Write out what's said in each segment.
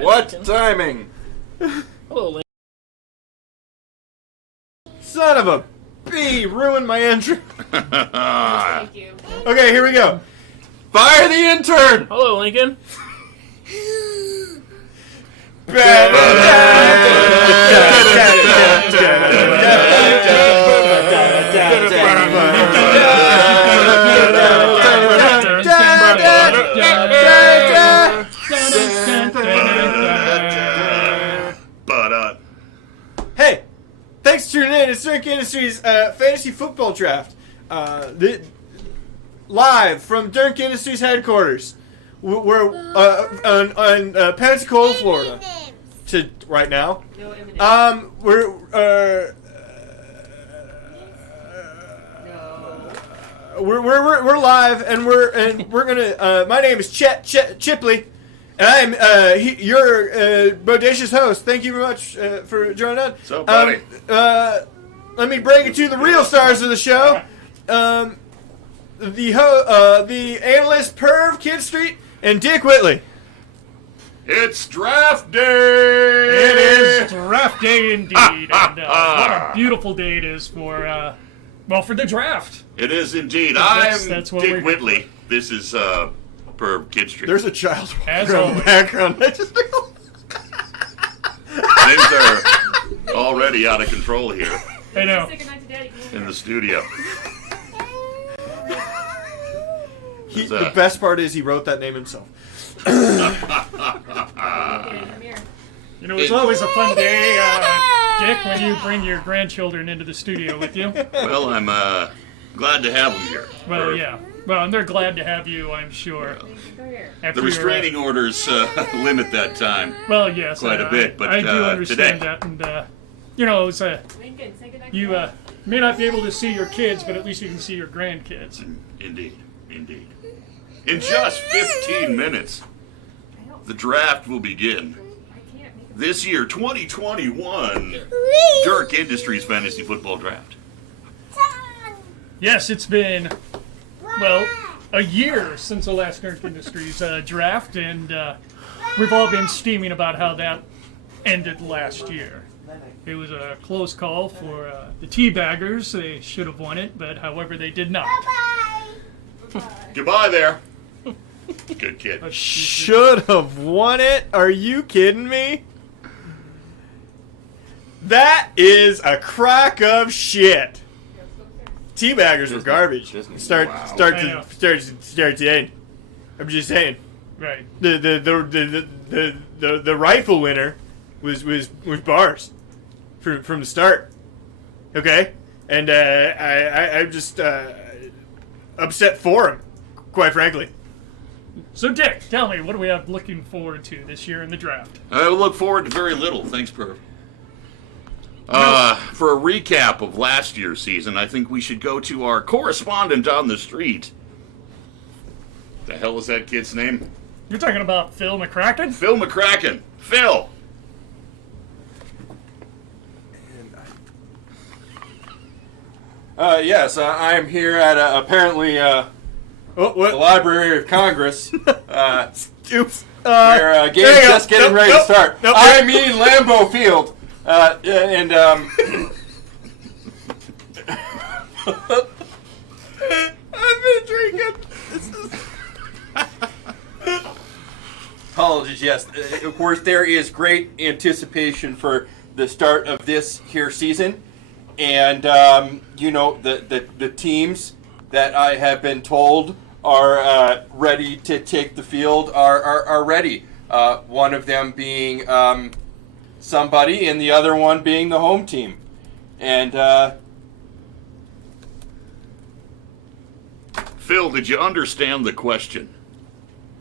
What timing? Hello, Link. Son of a bee ruined my intro. Thank you. Okay, here we go. Fire the intern. Hello, Lincoln. Hey, thanks for tuning in. It's Durnk Industries Fantasy Football Draft. Live from Durnk Industries headquarters. We're on Pensacola, Florida. Right now. No M&M's. We're live, and we're gonna. My name is Chet Chipley, and I'm your bodacious host. Thank you very much for joining us. So, buddy. Let me bring you to the real stars of the show. The analyst Perv Kid Street and Dick Whitley. It's draft day! It is draft day indeed, and what a beautiful day it is for the draft. It is indeed. That's I'm what Dick Whitley. This is per Kid Street. There's a child As always. background. Things are already out of control here I know. Say goodnight to Daddy. in the studio. The best part is he wrote that name himself. I'm here. You know, it's always a fun day, Dick, when you bring your grandchildren into the studio with you. Well, I'm glad to have them here. Well, yeah. Well, and they're glad to have you, I'm sure. Go here. After The your, restraining orders limit that time. well, yes. quite a bit, but, I do understand today. that, and, you know, it's, Lincoln, say goodnight you to may not be able to see your kids, but at least you can see your grandkids. Indeed. In just 15 minutes, the draft will begin. I can't make it. This year, 2021, Durnk Industries Fantasy Football Draft. Yes, it's been, well, a year since the last Durnk Industries draft, and we've all been steaming about how that ended last year. It was a close call for the Teabaggers. They should have won it, but however, they did not. Goodbye there. Good kid. Should have won it? Are you kidding me? That is a crock of shit. Teabaggers were garbage. Start today. I'm just saying. Right. The rightful winner was bars from the start. Okay, and I'm just upset for him, quite frankly. So, Dick, tell me, what do we have looking forward to this year in the draft? I look forward to very little. Thanks, Perv. For a recap of last year's season, I think we should go to our correspondent on the street. The hell is that kid's name? You're talking about Phil McCracken? Phil McCracken. Phil. Yes, I'm here at apparently the Library of Congress. Oops. Where game's just getting ready to start. I mean Lambeau Field. I've been drinking. Apologies, yes. Of course, there is great anticipation for the start of this here season. And, the teams that I have been told are ready to take the field are ready. One of them being somebody and the other one being the home team. And, Phil, did you understand the question?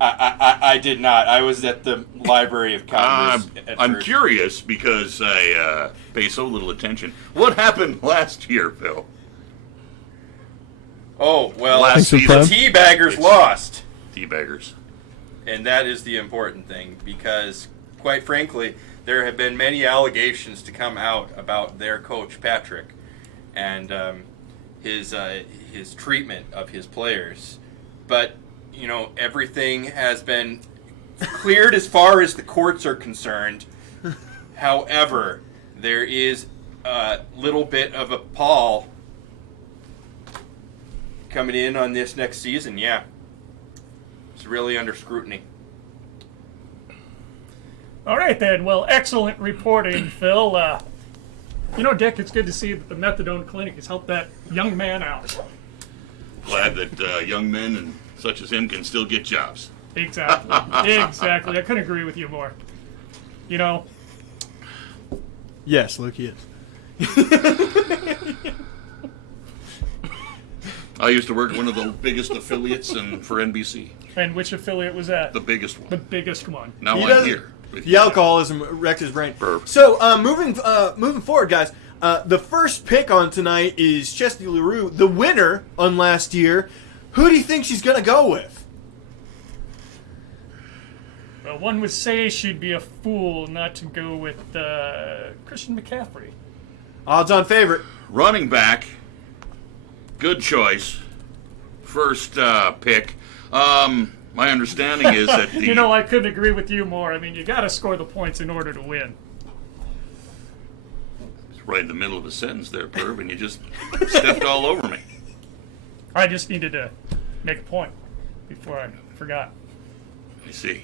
I did not. I was at the Library of Congress. I'm first. curious because I pay so little attention. What happened last year, Phil? Oh, well, Last the season. Teabaggers lost. Teabaggers. And that is the important thing because, quite frankly, there have been many allegations to come out about their coach, Patrick, and his treatment of his players. But, everything has been cleared as far as the courts are concerned. However, there is a little bit of a pall coming in on this next season. Yeah, it's really under scrutiny. All right, then. Well, excellent reporting, Phil. Dick, it's good to see that the methadone clinic has helped that young man out. Glad that young men and such as him can still get jobs. Exactly. Exactly. I couldn't agree with you more. Yes, Luke, he is. I used to work at one of the biggest affiliates for NBC. And which affiliate was that? The biggest one. The biggest one. Now He I'm doesn't- here. with The you. alcoholism wrecked his brain. Burp. So moving forward, guys. The first pick on tonight is Chesty LaRue, the winner on last year. Who do you think she's gonna go with? Well, one would say she'd be a fool not to go with Christian McCaffrey. Odds-on favorite. Running back. Good choice. First pick. My understanding is that the I couldn't agree with you more. I mean, you got to score the points in order to win. right in the middle of a sentence there, Perv, and you just stepped all over me. I just needed to make a point before I forgot. I see.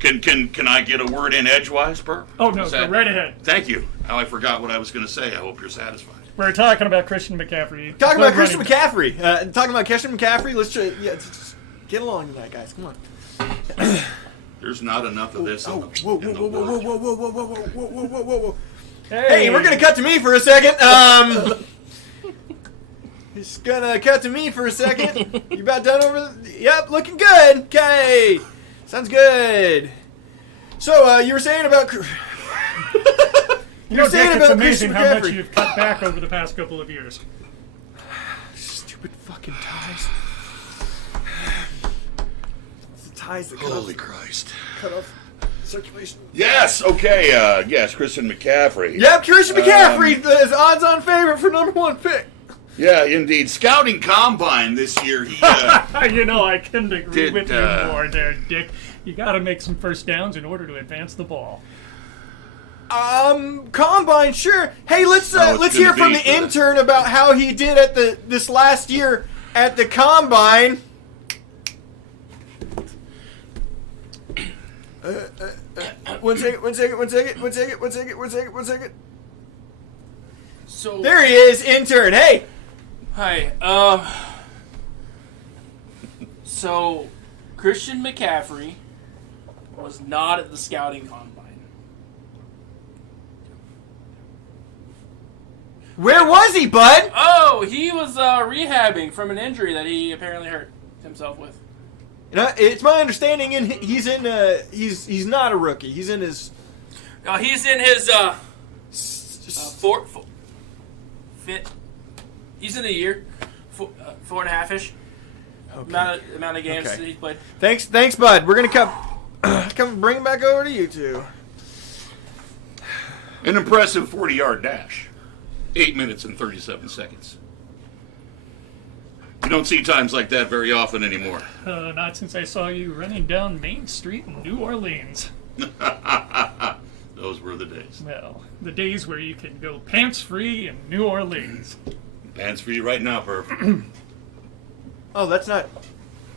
Can I get a word in edgewise, Perv? Oh, no, Is go that- right ahead. Thank you. Now I forgot what I was going to say. I hope you're satisfied. We're talking about Christian McCaffrey. Talking Good about Christian running back. McCaffrey. Talking about Christian McCaffrey. Let's just get along tonight, guys. Come on. There's not enough of this. Oh, in the, whoa, in whoa, the whoa, whoa, word. whoa, whoa, whoa, whoa, whoa, whoa, whoa, whoa, whoa. Hey, Hey, we're gonna cut to me for a second. Just gonna cut to me for a second. You about done over? Yep, looking good. Okay, sounds good. So you were saying about. You know, saying Dick, it's about amazing Christian how much McCaffrey. you've cut back over the past couple of years. Stupid fucking ties. It's the ties that Holy Christ. cut off circulation. Yes, okay, yes, Christian McCaffrey. Yep, Christian McCaffrey is odds-on favorite for #1 pick. Yeah, indeed. Scouting Combine this year, he, I couldn't agree Did, with you more there, Dick. You got to make some first downs in order to advance the ball. Combine, sure. Hey, let's Oh, it's let's gonna hear from be the the- intern about how he did at this last year at the Combine. One second. So There he is, intern. Hey, hi. So Christian McCaffrey was not at the scouting combine. where was he, bud? Oh, he was rehabbing from an injury that he apparently hurt himself with. It's my understanding, he's not a rookie. He's in his He's in his he's in a year, 4.5-ish. Amount of games Okay. that he's played. Thanks, bud. We're gonna come bring it back over to you two. an impressive 40-yard dash. 8 minutes and 37 seconds. You don't see times like that very often anymore. Not since I saw you running down Main Street in New Orleans. Those were the days. Well, the days where you can go pants-free in New Orleans. Pants for you right now, Perv. Oh, that's not.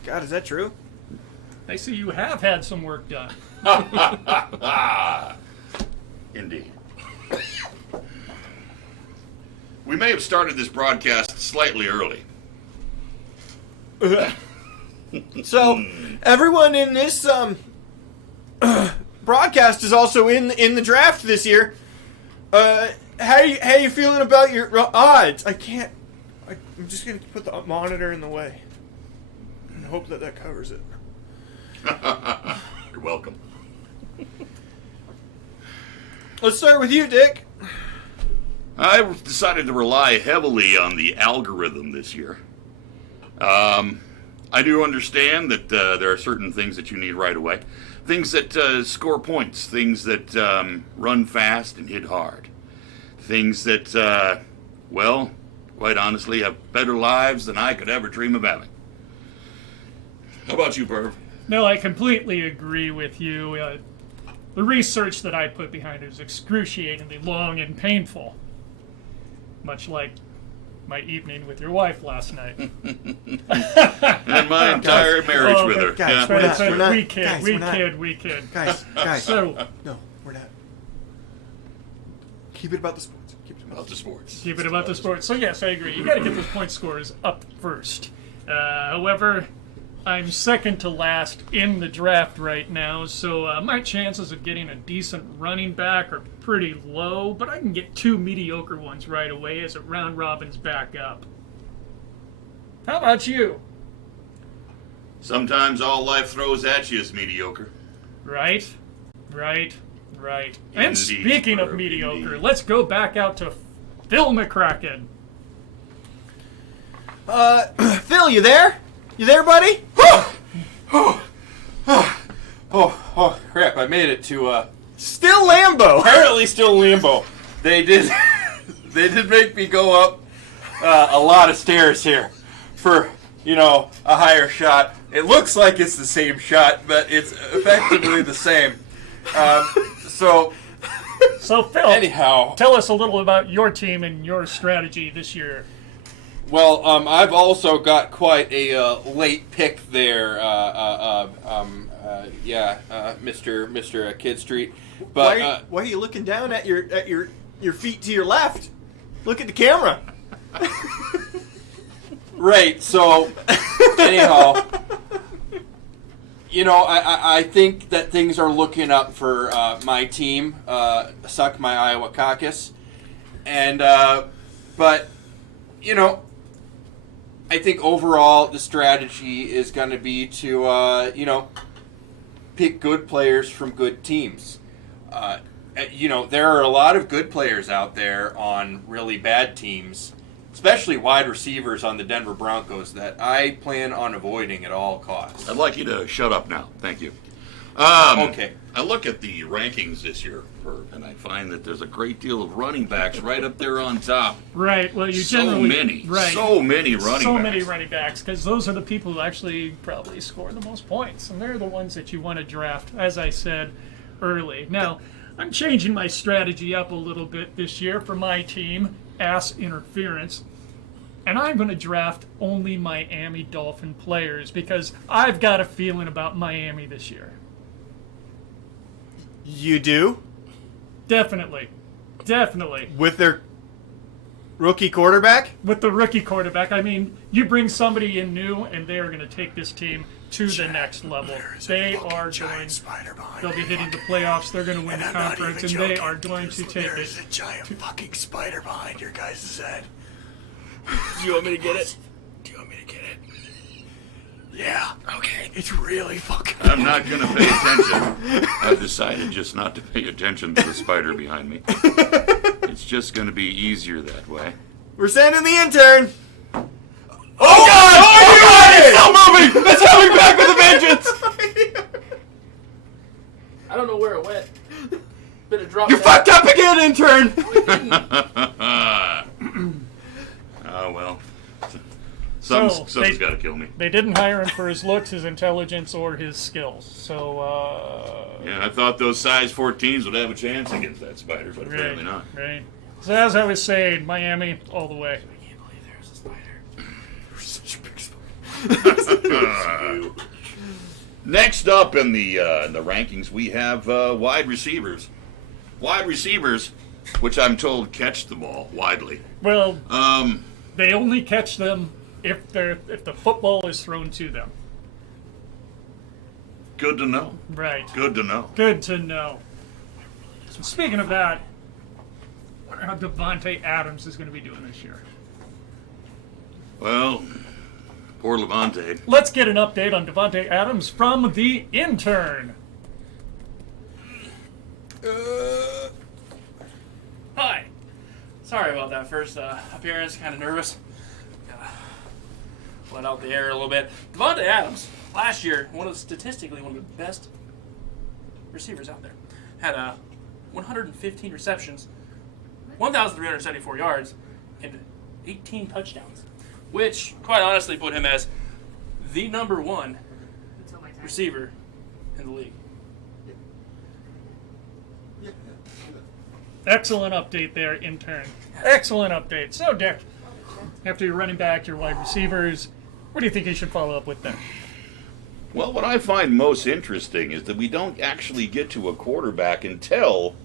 God, is that true? I see you have had some work done. Indeed. We may have started this broadcast slightly early. So, everyone in this broadcast is also in the draft this year. How you feeling about your odds? I'm just gonna put the monitor in the way and hope that covers it. You're welcome. Let's start with you, Dick. I decided to rely heavily on the algorithm this year. I do understand that there are certain things that you need right away. Things that score points. Things that run fast and hit hard. Things that, well, quite honestly, have better lives than I could ever dream of having. How about you, Perv? No, I completely agree with you. The research that I put behind it is excruciatingly long and painful. Much like my evening with your wife last night. And my entire marriage with her. Guys, Yeah. we're not- We kid, guys, we we're not- kid, we kid. Guys. So, No, we're not. Keep it about the sports. Keep it About the sports. keep it about the sports. So yes, I agree. You got to get those point scores up first. However, I'm second to last in the draft right now, so my chances of getting a decent running back are pretty low, but I can get 2 mediocre ones right away as it round robins back up. How about you? Sometimes all life throws at you is mediocre. Right. And Indeed, speaking of Herb, mediocre, indeed. let's go back out to Phil McCracken. Phil, you there? You there, buddy? Oh, crap! I made it to Still Lambo. apparently still limbo. They did make me go up a lot of stairs here for a higher shot. It looks like it's the same shot, but it's effectively the same. So Phil, anyhow, tell us a little about your team and your strategy this year. well, I've also got quite a late pick there. Mr. Kid Street, but Why are you looking down at your feet to your left? Look at the camera. right. So anyhow. I think that things are looking up for my team, Suck My Iowa Caucus. And, but, I think overall the strategy is going to be to, pick good players from good teams. There are a lot of good players out there on really bad teams, especially wide receivers on the Denver Broncos, that I plan on avoiding at all costs. I'd like you to shut up now. Thank you. Okay. I look at the rankings this year, Herb, and I find that there's a great deal of running backs right up there on top. Right. Well, you So generally many. right. So many running So backs. many running backs, because those are the people who actually probably score the most points, and they're the ones that you want to draft, as I said early. Now, I'm changing my strategy up a little bit this year for my team, Ass Interference, and I'm going to draft only Miami Dolphin players because I've got a feeling about Miami this year. You do? Definitely. With their rookie quarterback? With the rookie quarterback, I mean, you bring somebody in new, and they are going to take this team to the next level. They are going. They'll be hitting the playoffs. They're going to win the conference, and they are going to take it. There's a giant fucking spider behind your guys' head. Do you want me to get it? Do you want me to get it? Yeah. Okay. It's really fucking. I'm not going to pay attention. I've decided just not to pay attention to the spider behind me. It's just going to be easier that way. We're sending the intern. Oh God! Oh God! It's still moving! It's coming back with a vengeance! I don't know where it went. Been a drop. You fucked up again, intern! Oh, well. So, Something's got to kill me. They didn't hire him for his looks, his intelligence, or his skills. So, Yeah, I thought those size 14s would have a chance against that spider, but apparently not. Right. So as I was saying, Miami all the way. I can't believe there's a spider. Such a big spider. Next up in the rankings, we have wide receivers. Wide receivers, which I'm told catch the ball widely. Well, they only catch them if the football is thrown to them. Good to know. Right. Good to know. Good to know. Speaking of that, I wonder how Devontae Adams is going to be doing this year. Well, poor Levante. Let's get an update on Devontae Adams from the intern. Hi. Sorry about that first appearance. Kind of nervous. Let out the air a little bit. Devontae Adams, last year, statistically one of the best receivers out there. Had 115 receptions, 1,374 yards, and 18 touchdowns, which, quite honestly, put him as the number one receiver in the league. Excellent update there, intern. Excellent update. So, Dick, after your running back, your wide receivers, what do you think you should follow up with then? Well, what I find most interesting is that we don't actually get to a quarterback until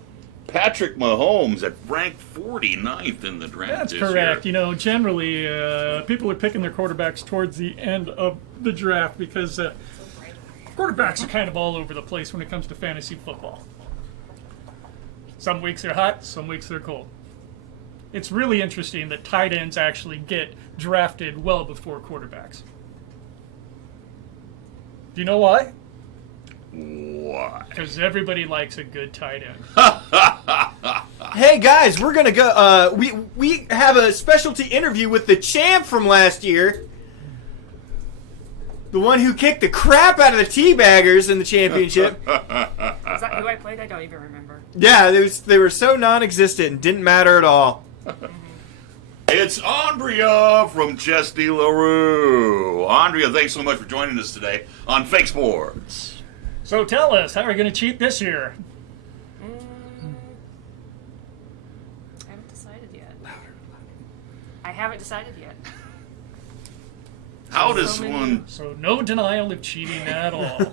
Patrick Mahomes at ranked 49th in the draft. That's this correct. year. You know, generally, people are picking their quarterbacks towards the end of the draft because quarterbacks are kind of all over the place when it comes to fantasy football. Some weeks they're hot, some weeks they're cold. It's really interesting that tight ends actually get drafted well before quarterbacks. Do you know why? Why? Because everybody likes a good tight end. Hey guys, we're gonna go. We have a specialty interview with the champ from last year, the one who kicked the crap out of the Teabaggers in the championship. Is that who I played? I don't even remember. Yeah, they were so non-existent and didn't matter at all. It's Andrea from Chesty LaRue. Andrea, thanks so much for joining us today on Fake Sports. So tell us, how are you going to cheat this year? I haven't decided yet. I haven't decided yet. How does So many- one So no denial of cheating at all.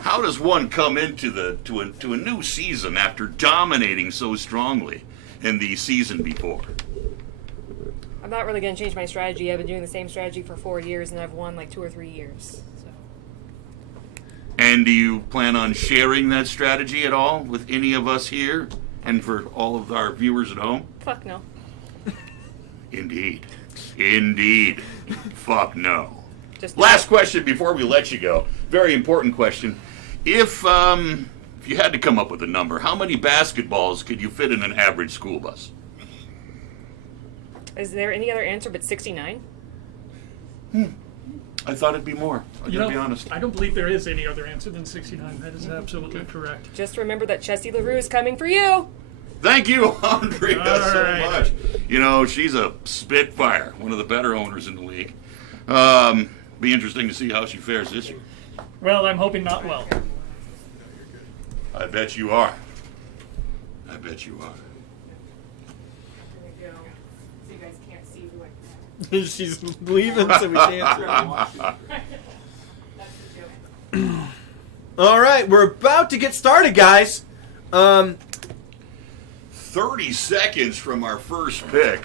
how does one come into to a new season after dominating so strongly in the season before? I'm not really going to change my strategy. I've been doing the same strategy for 4 years, and I've won like 2 or 3 years. So. And do you plan on sharing that strategy at all with any of us here and for all of our viewers at home? Fuck no. Indeed. Indeed. Fuck no. Just Last question before we let you go. Very important question. If you had to come up with a number, how many basketballs could you fit in an average school bus? Is there any other answer but 69? I thought it'd be more. I You gotta be know, honest. I don't believe there is any other answer than 69. That is absolutely correct. Just remember that Chesty LaRue is coming for you. Thank you, Andrea, All so right. much. You know, she's a spitfire, one of the better owners in the league. Be interesting to see how she fares this year. Well, I'm hoping not well. I bet you are. I bet you are. There we go. So you guys can't see who I She's leaving, so we can't. That's the joke. All right, we're about to get started, guys. 30 seconds from our first pick.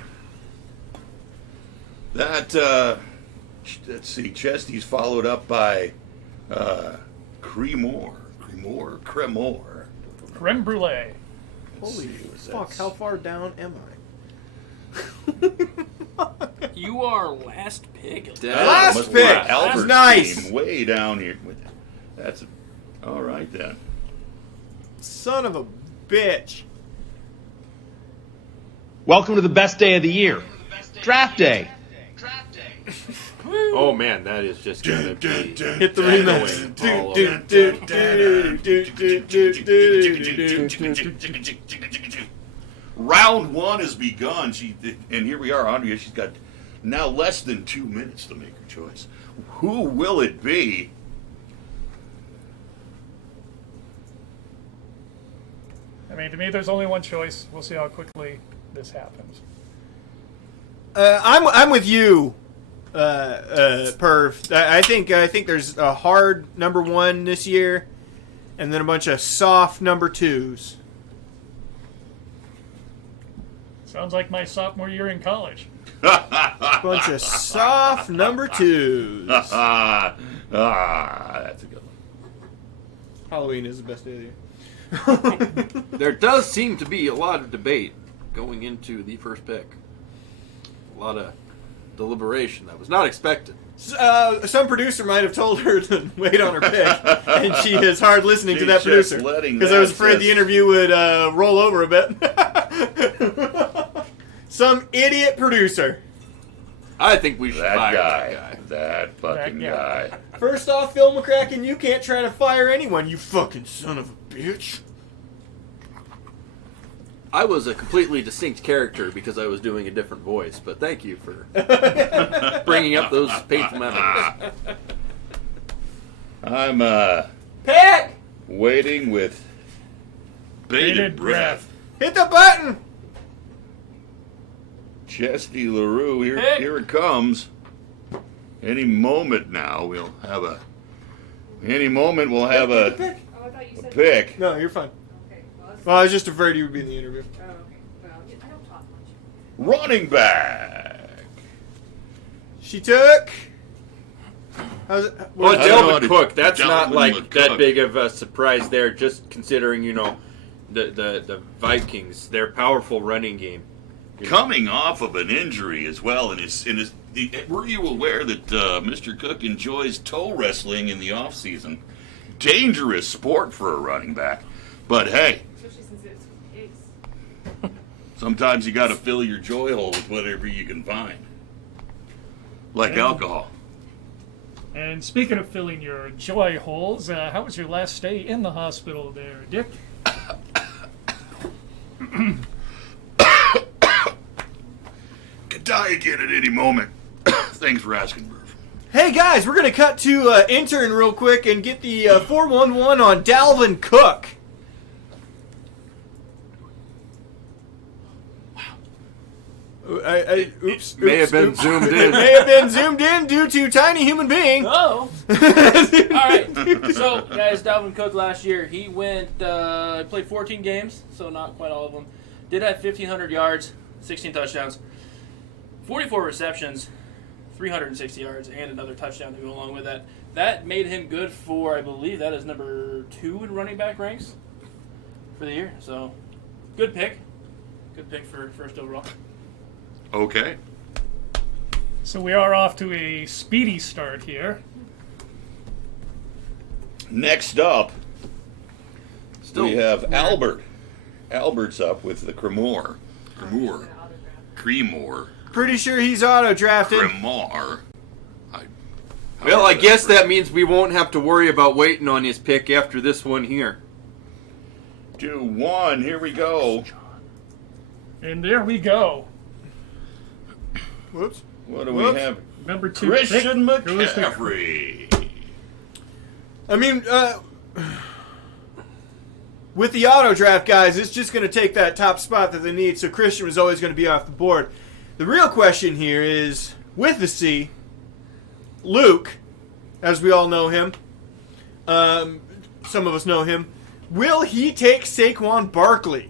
That, let's see, Chesty's followed up by Cremor. Creme brulee. Holy Let's see, fuck! that's- How far down am I? You are last pick. Last must be pick. Albert's Nice. team way down here. That's all right then. Son of a bitch! Welcome to the best day of the year, draft day. Oh man, that is just gonna be Hit the remix. Round one has begun. And here we are, Andrea. She's got now less than 2 minutes to make her choice. Who will it be? I mean, to me, there's only one choice. We'll see how quickly this happens. I'm with you, Perv. I think there's a hard number one this year, and then a bunch of soft number twos. Sounds like my sophomore year in college. Bunch of soft number twos. That's a good one. Halloween is the best day of the year. There does seem to be a lot of debate going into the first pick. A lot of deliberation that was not expected. Some producer might have told her to wait on her pick, and she is hard listening to She's that just producer letting because I that was afraid just- the interview would roll over a bit. Some idiot producer. I think we should That fire guy. that guy. That fucking That guy. First off, Phil McCracken, you can't try to fire anyone, you fucking son of a bitch. I was a completely distinct character because I was doing a different voice, but thank you for bringing up those painful memories. I'm Pick! waiting with bated breath. Hit the button! Chesty LaRue, Pick. here it comes. Any moment now, we'll have a. Any moment we'll have a Pick. Oh, I thought you said. pick. No, you're fine. Okay, Well, I was just afraid you would be in the interview. Oh, okay. Well, I don't talk much. Running back. She took. How's it? Well, I don't know Delvin how to- Cook, that's not Delvin like Cook. that big of a surprise there, just considering, the Vikings, their powerful running game. Coming off of an injury as well, were you aware that Mr. Cook enjoys toe wrestling in the off season? Dangerous sport for a running back, but hey, Especially since it's pigs. sometimes you got to fill your joy hole with whatever you can find, like alcohol. And speaking of filling your joy holes, how was your last stay in the hospital there, Dick? Could die again at any moment. Thanks for asking, Murph. Hey guys, we're gonna cut to intern real quick and get the 411 on Dalvin Cook. Oops. May have been zoomed in. It may have been zoomed in due to tiny human being. Oh. All right. So, guys, Dalvin Cook last year, he played 14 games, so not quite all of them. Did have 1,500 yards, 16 touchdowns, 44 receptions, 360 yards, and another touchdown to go along with that. That made him good for, I believe, that is number 2 in running back ranks for the year. So, good pick. Good pick for first overall. Okay. So we are off to a speedy start here. Next up, we have Albert. Albert's up with the Cremor. Pretty sure he's auto drafted. Cremor. Well, I guess that means we won't have to worry about waiting on his pick after this one here. 2-1, here we go. And there we go. Whoops. What do Whoops. we have? Number 2 Christian pick goes to- McCaffrey. I mean, with the auto draft, guys, it's just going to take that top spot that they need, so Christian was always going to be off the board. The real question here is, with the C, Luke, as we all know him, some of us know him, will he take Saquon Barkley?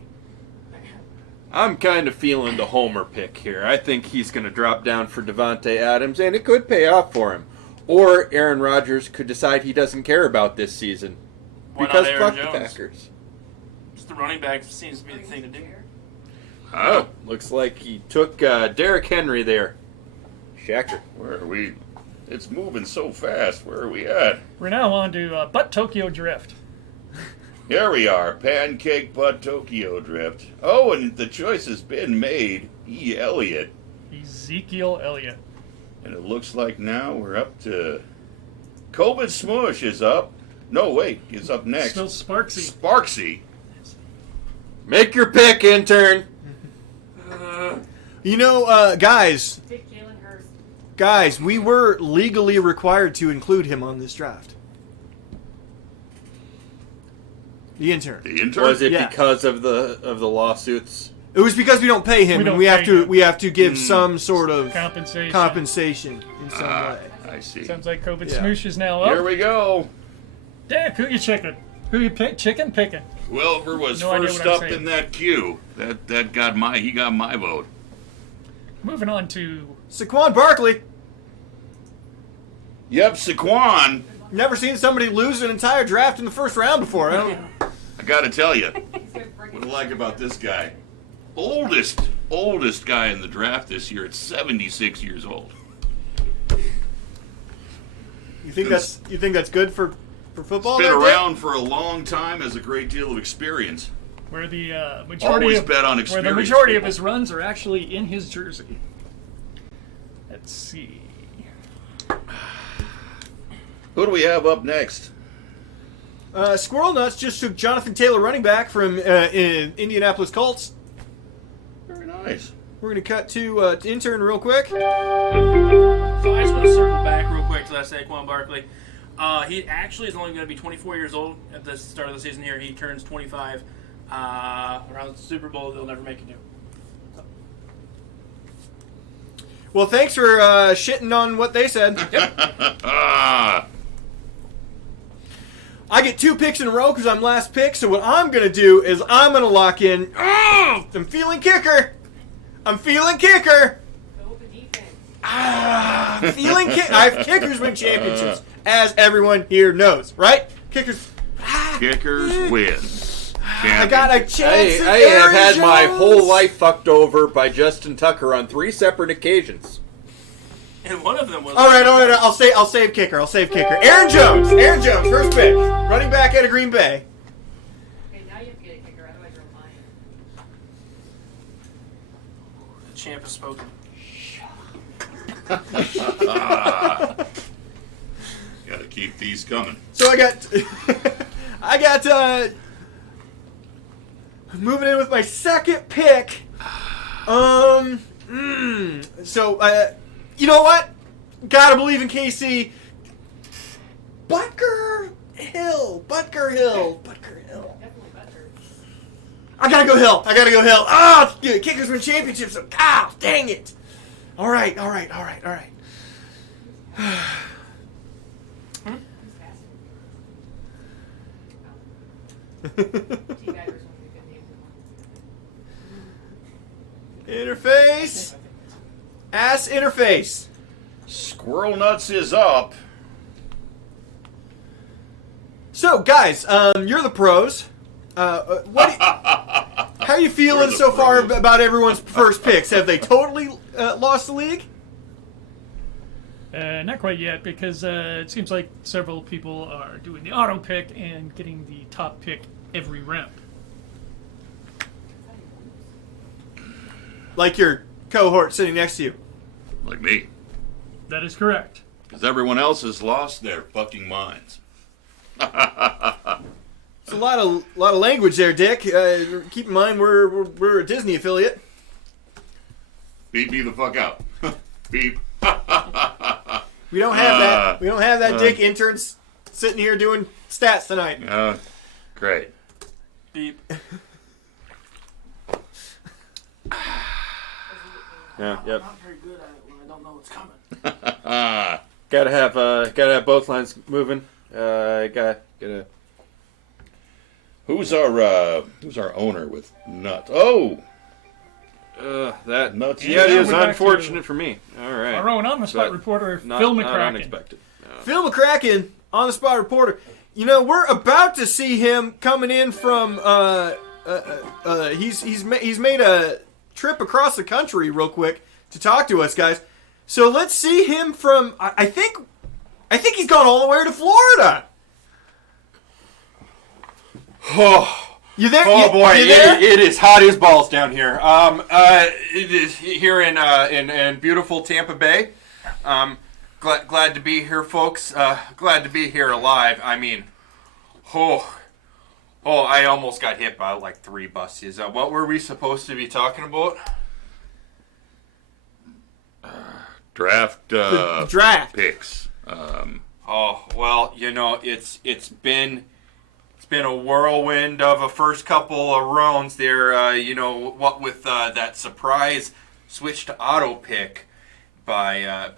I'm kind of feeling the homer pick here. I think he's going to drop down for Devontae Adams, and it could pay off for him. Or Aaron Rodgers could decide he doesn't care about this season. Why Because not Aaron fuck the Jones? Packers. Just the running back seems to be the thing to do. Huh? Looks like he took Derrick Henry there. Shacker. Where are we? It's moving so fast. Where are we at? We're now on to Butt Tokyo Drift. Here we are. Pancake Butt Tokyo Drift. Oh, and the choice has been made. E. Elliott. Ezekiel Elliott. And it looks like now we're up to... COVID Smush is up. No, wait. He's up next. Still Sparksy. Sparksy. Make your pick, intern. You know, guys, Take Jalen Hurst. Guys, we were legally required to include him on this draft. The intern. The intern? Was it Yeah. because of the lawsuits? It was because we don't pay him, We and don't we have pay to him. we have to give some sort of Compensation. compensation in some way. I see. Sounds like COVID Yeah. Smoosh is now up. Here we go. Dick, who you chicken? Who you pick? Chicken picking. Whoever was No idea first what I'm up saying. in that queue, that got he got my vote. Moving on to Saquon Barkley. Yep, Saquon. Never seen somebody lose an entire draft in the first round before. I don't. I gotta tell you, He's gonna break what it. I like about this guy, oldest guy in the draft this year at 76 years old. You think that's good for football? Been there, Dick? around for a long time, has a great deal of experience. where the majority Always of bet on where the experience, majority of people. his runs are actually in his jersey. Let's see. Who do we have up next? Squirrel Nuts just took Jonathan Taylor, running back from Indianapolis Colts. Very nice. We're going to cut to intern real quick. So I just want to circle back real quick to that Saquon Barkley. He actually is only going to be 24 years old at the start of the season here. He turns 25 around the Super Bowl. They'll never make it to. Well, thanks for shitting on what they said. I get 2 picks in a row because I'm last pick. So what I'm going to do is I'm going to lock in. I'm feeling kicker. I'm feeling kicker. I'm feeling kicker. I have kickers win championships, as everyone here knows, right? Kickers. Kickers win. I got a chance. I have had my whole life fucked over by Justin Tucker on 3 separate occasions. And one of them was. All right. I'll save kicker. Aaron Jones, first pick, running back out of Green Bay. Okay, now you have to get a kicker, otherwise you're lying. The champ has spoken. Gotta keep these coming. So I got moving in with my second pick. You know what? Gotta believe in KC. Butker Hill. Definitely better. I gotta go Hill. Ah, oh, kickers win championships. Ah, dang it. All right. Interface. Ass interface. Squirrel Nuts is up. So, guys, you're the pros. How are you feeling so far about everyone's first picks? Have they totally lost the league? Not quite yet, because it seems like several people are doing the auto pick and getting the top pick every round. Like your cohort sitting next to you. Like me. That is correct. Because everyone else has lost their fucking minds. It's a lot of language there, Dick. Keep in mind we're a Disney affiliate. Beep me the fuck out. Beep. We don't have that. We don't have that Dick interns sitting here doing stats tonight. Great. Beep. Yeah, yep. I'm not very good at it when I don't know what's coming. Gotta have both lines moving. Gotta. Who's our owner with nuts? Oh, That nuts. Yeah, it Yeah, is we're back unfortunate to- for me. All right. Our own on-the-spot But reporter, Not, Phil not McCracken. unexpected. Phil McCracken, on the spot reporter. You know, we're about to see him coming in from. He's made a trip across the country real quick to talk to us, guys. So let's see him from. I think he's gone all the way to Florida. Oh, You there? oh boy, you there? it is hot as balls down here. It is here in beautiful Tampa Bay. Glad to be here, folks. Glad to be here alive. I mean, I almost got hit by like 3 buses. What were we supposed to be talking about? Draft Draft. picks. Oh well, you know it's been a whirlwind of a first couple of rounds there. You know what with that surprise switch to auto pick by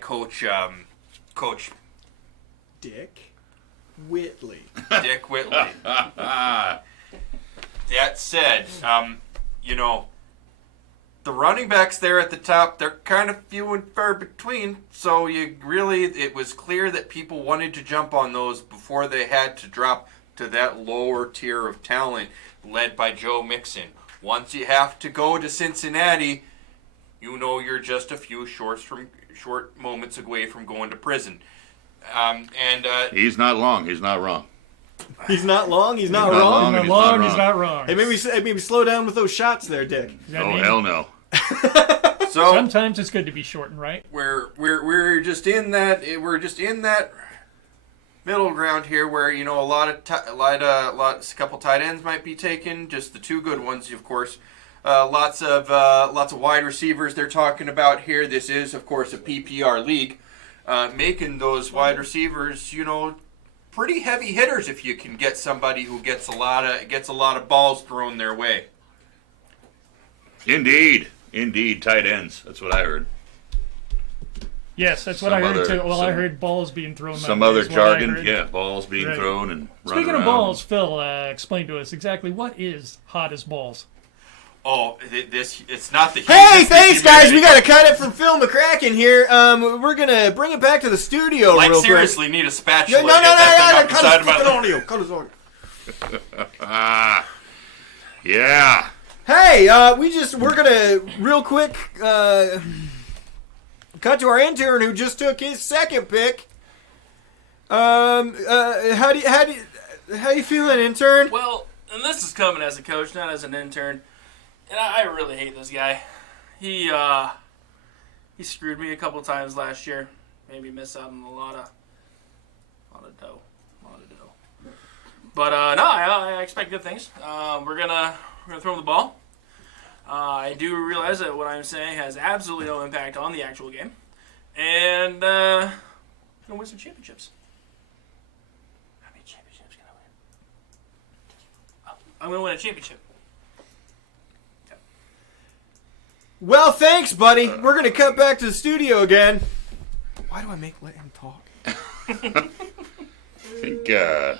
Coach Dick Whitley. Dick Whitley. That said, you know, the running backs there at the top, they're kind of few and far between, so it was clear that people wanted to jump on those before they had to drop to that lower tier of talent led by Joe Mixon. Once you have to go to Cincinnati, you know you're just a few short moments away from going to prison. He's not long. He's not wrong. He's not long. He's not not wrong. long. He's not long, he's not wrong. Hey, maybe slow down with those shots there, Dick. Does that Oh mean- hell no. So Sometimes it's good to be short and right. we're just in that middle ground here where you know a couple tight ends might be taken, just the 2 good ones, of course. Lots of wide receivers they're talking about here. This is of course a PPR league. making those wide receivers, pretty heavy hitters if you can get somebody who gets a lot of balls thrown their way. Indeed, tight ends. That's what I heard. Yes, that's what I heard too. Well, I heard balls being thrown. Some other jargon, balls being thrown and running Speaking around. of balls, Phil, explain to us exactly what is hot as balls. Oh, it's not the. Hey, thanks, guys. We gotta cut it from Phil McCracken here. We're gonna bring it back to the studio like, real seriously, quick. need a spatula. No, to get that thing cut up his the side fucking of audio. Cut his audio. Yeah. Hey, we're gonna real quick cut to our intern who just took his second pick. How you feeling, intern? Well, and this is coming as a coach, not as an intern. And I really hate this guy. He screwed me a couple times last year. Made me miss out on a lot of dough. But no, I expect good things. We're gonna throw him the ball. I do realize that what I'm saying has absolutely no impact on the actual game, and gonna win some championships. How many championships can I win? I'm gonna win a championship. Well, thanks, buddy. We're gonna cut back to the studio again. Why do I let him talk? I think, the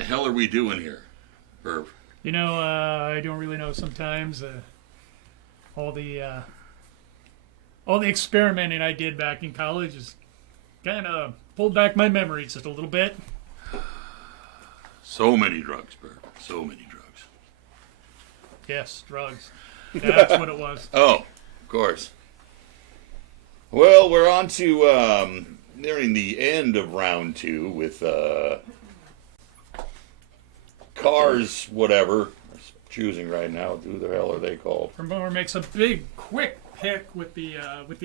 hell are we doing here, Irv? I don't really know sometimes. All the experimenting I did back in college has kind of pulled back my memories just a little bit. So many drugs, Irv. So many drugs. Yes, drugs. That's what it was. Oh, of course. Well, we're on to nearing the end of round 2 with cars, whatever. I'm choosing right now. Who the hell are they called? Remember, makes a big, quick pick with the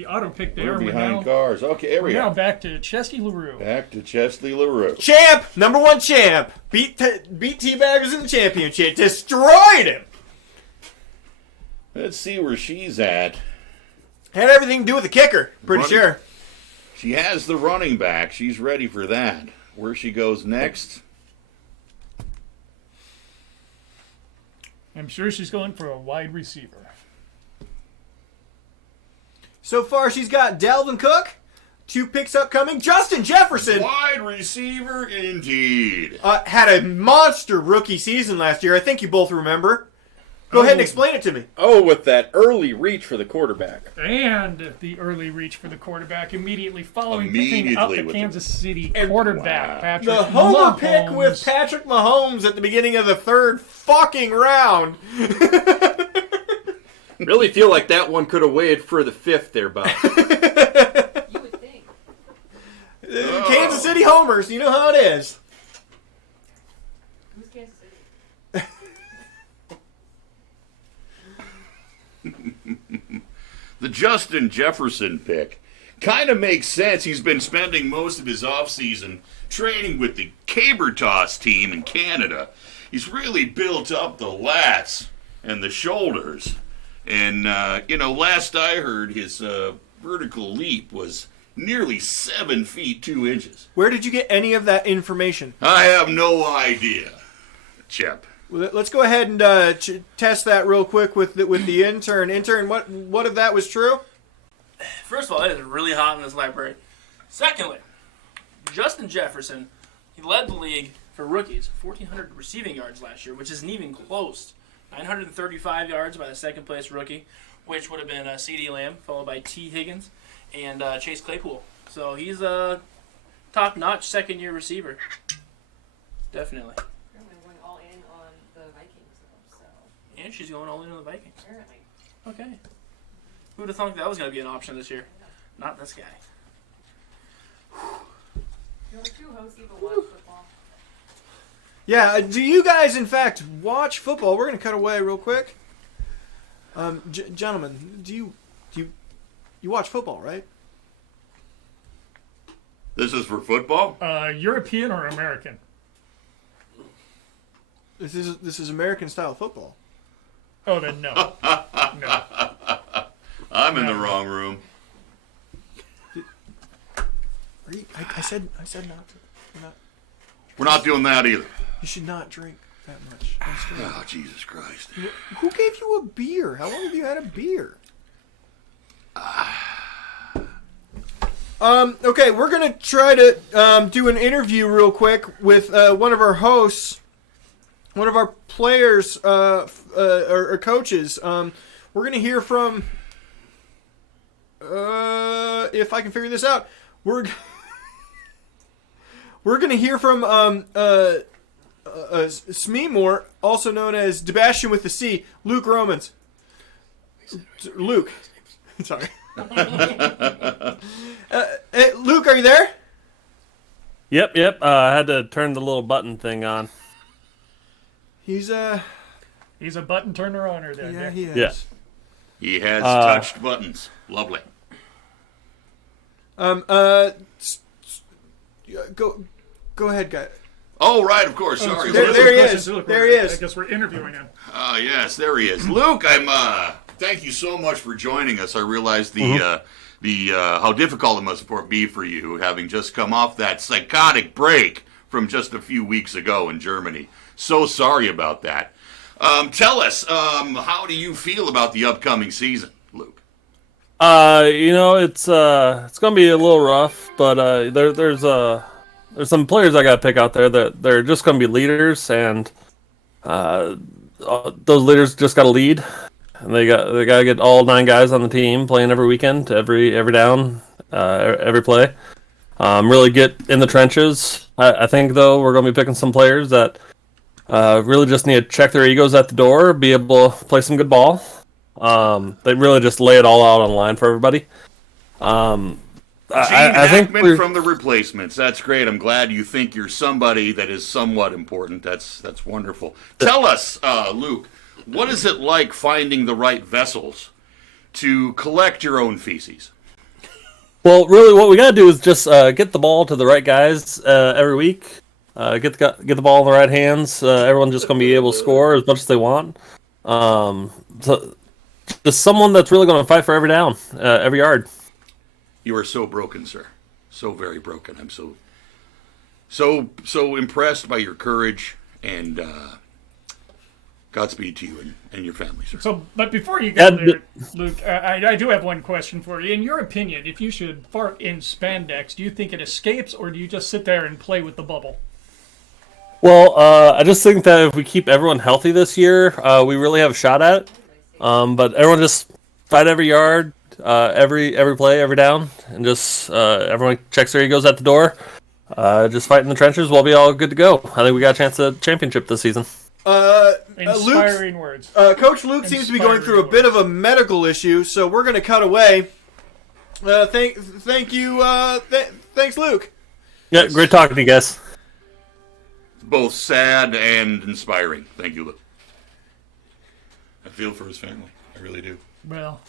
auto pick there. We're behind cars. Okay, here we We're now go. back to Chesty LaRue. Back to Chesley LaRue. Champ, number 1 champ. Beat T-Baggers in the championship. Destroyed him. Let's see where she's at. Had everything to do with the kicker. Pretty Running. sure. She has the running back. She's ready for that. Where she goes next? I'm sure she's going for a wide receiver. So far, she's got Dalvin Cook. 2 picks upcoming. Justin Jefferson. Wide receiver, indeed. Had a monster rookie season last year. I think you both remember. Go ahead and explain it to me. Oh, with that early reach for the quarterback. And the early reach for the quarterback immediately following picking up Immediately the with Kansas City quarterback, Patrick The homer Mahomes. pick with Patrick Mahomes at the beginning of the 3rd fucking round. Really feel like that one could have waited for the 5th there, Bob. You would think. Kansas City homers. You know how it is. Who's Kansas City? The Justin Jefferson pick kind of makes sense. He's been spending most of his offseason training with the caber toss team in Canada. He's really built up the lats and the shoulders. And, last I heard, his vertical leap was nearly 7 feet 2 inches. Where did you get any of that information? I have no idea, Chep. Well, let's go ahead and test that real quick with the intern. Intern, what if that was true? First of all, it is really hot in this library. Secondly, Justin Jefferson, he led the league for rookies, 1,400 receiving yards last year, which isn't even close. 935 yards by the second-place rookie, which would have been C.D. Lamb, followed by T. Higgins and Chase Claypool. So he's a top-notch second-year receiver. Definitely. Apparently I'm going all in on the Vikings, though, so And she's going all in on the Vikings. apparently. Okay. Who would have thought that was going to be an option this year? Not this guy. The only 2 hosts even watch football. Yeah, do you guys, in fact, watch football? We're going to cut away real quick. Gentlemen, do you watch football, right? This is for football? European or American? This is American-style football. Oh, then no. No. I'm in the wrong room. I said not to. We're not doing that either. You should not drink that much. Oh, Jesus Christ. Who gave you a beer? How long have you had a beer? Okay, we're gonna try to do an interview real quick with one of our hosts, one of our players or coaches. We're gonna hear from. If I can figure this out, we're gonna hear from Smeemore, also known as Sebastian with the C, Luke Romans. Luke, sorry. Hey, Luke, are you there? Yep. I had to turn the little button thing on. He's a button turner owner there. yeah, Nick. he is. Yeah. He has touched buttons. Lovely. Go ahead, guy. Oh, right, of course. Sorry. There he is. Luke, There he is. I guess we're interviewing him. Yes, there he is. Luke, thank you so much for joining us. I realize the how difficult it must be for you, having just come off that psychotic break from just a few weeks ago in Germany. So sorry about that. Tell us, how do you feel about the upcoming season, Luke? It's gonna be a little rough, but there's some players I gotta pick out there that they're just gonna be leaders, and those leaders just gotta lead, and they gotta get all 9 guys on the team playing every weekend, every down, every play. Really get in the trenches. I think though we're gonna be picking some players that really just need to check their egos at the door, be able to play some good ball. They really just lay it all out on the line for everybody. I think Hackman from the Replacements. That's great. I'm glad you think you're somebody that is somewhat important. That's wonderful. Tell us, Luke, what is it like finding the right vessels to collect your own feces? Well, really, what we gotta do is just get the ball to the right guys every week. Get the ball in the right hands. Everyone's just gonna be able to score as much as they want. So just someone that's really gonna fight for every down, every yard. You are so broken, sir. So very broken. I'm so impressed by your courage, and Godspeed to you and your family, sir. So, but before you go there, Luke, I do have one question for you. In your opinion, if you should fart in spandex, do you think it escapes, or do you just sit there and play with the bubble? Well, I just think that if we keep everyone healthy this year, we really have a shot at it. But everyone just fight every yard, every play, every down, and just everyone checks their egos at the door. Just fight in the trenches. We'll be all good to go. I think we got a chance at championship this season. Inspiring words. Coach Luke seems to be going through a bit of a medical issue, so we're going to cut away. Thank you. Thanks, Luke. Yeah, great talking to you guys. Both sad and inspiring. Thank you, Luke. I feel for his family. I really do. Well,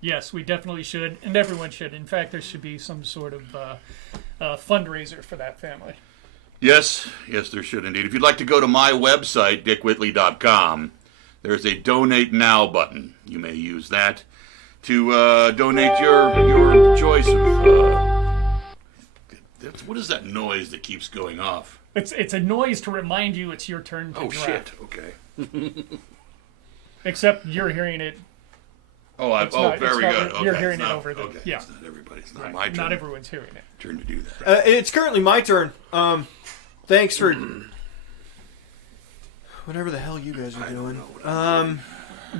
yes, we definitely should, and everyone should. In fact, there should be some sort of fundraiser for that family. Yes, there should indeed. If you'd like to go to my website, dickwhitley.com, there's a Donate Now button. You may use that to donate your choice of... what is that noise that keeps going off? It's a noise to remind you it's your turn to Oh, draft. shit. Okay. Except you're hearing it. Very good. Okay, You're hearing it's it not- over the... Okay, Yeah. it's not everybody. It's not Right. my turn. Not everyone's hearing it. Turn to do that. It's currently my turn. Thanks for whatever the hell you guys are doing.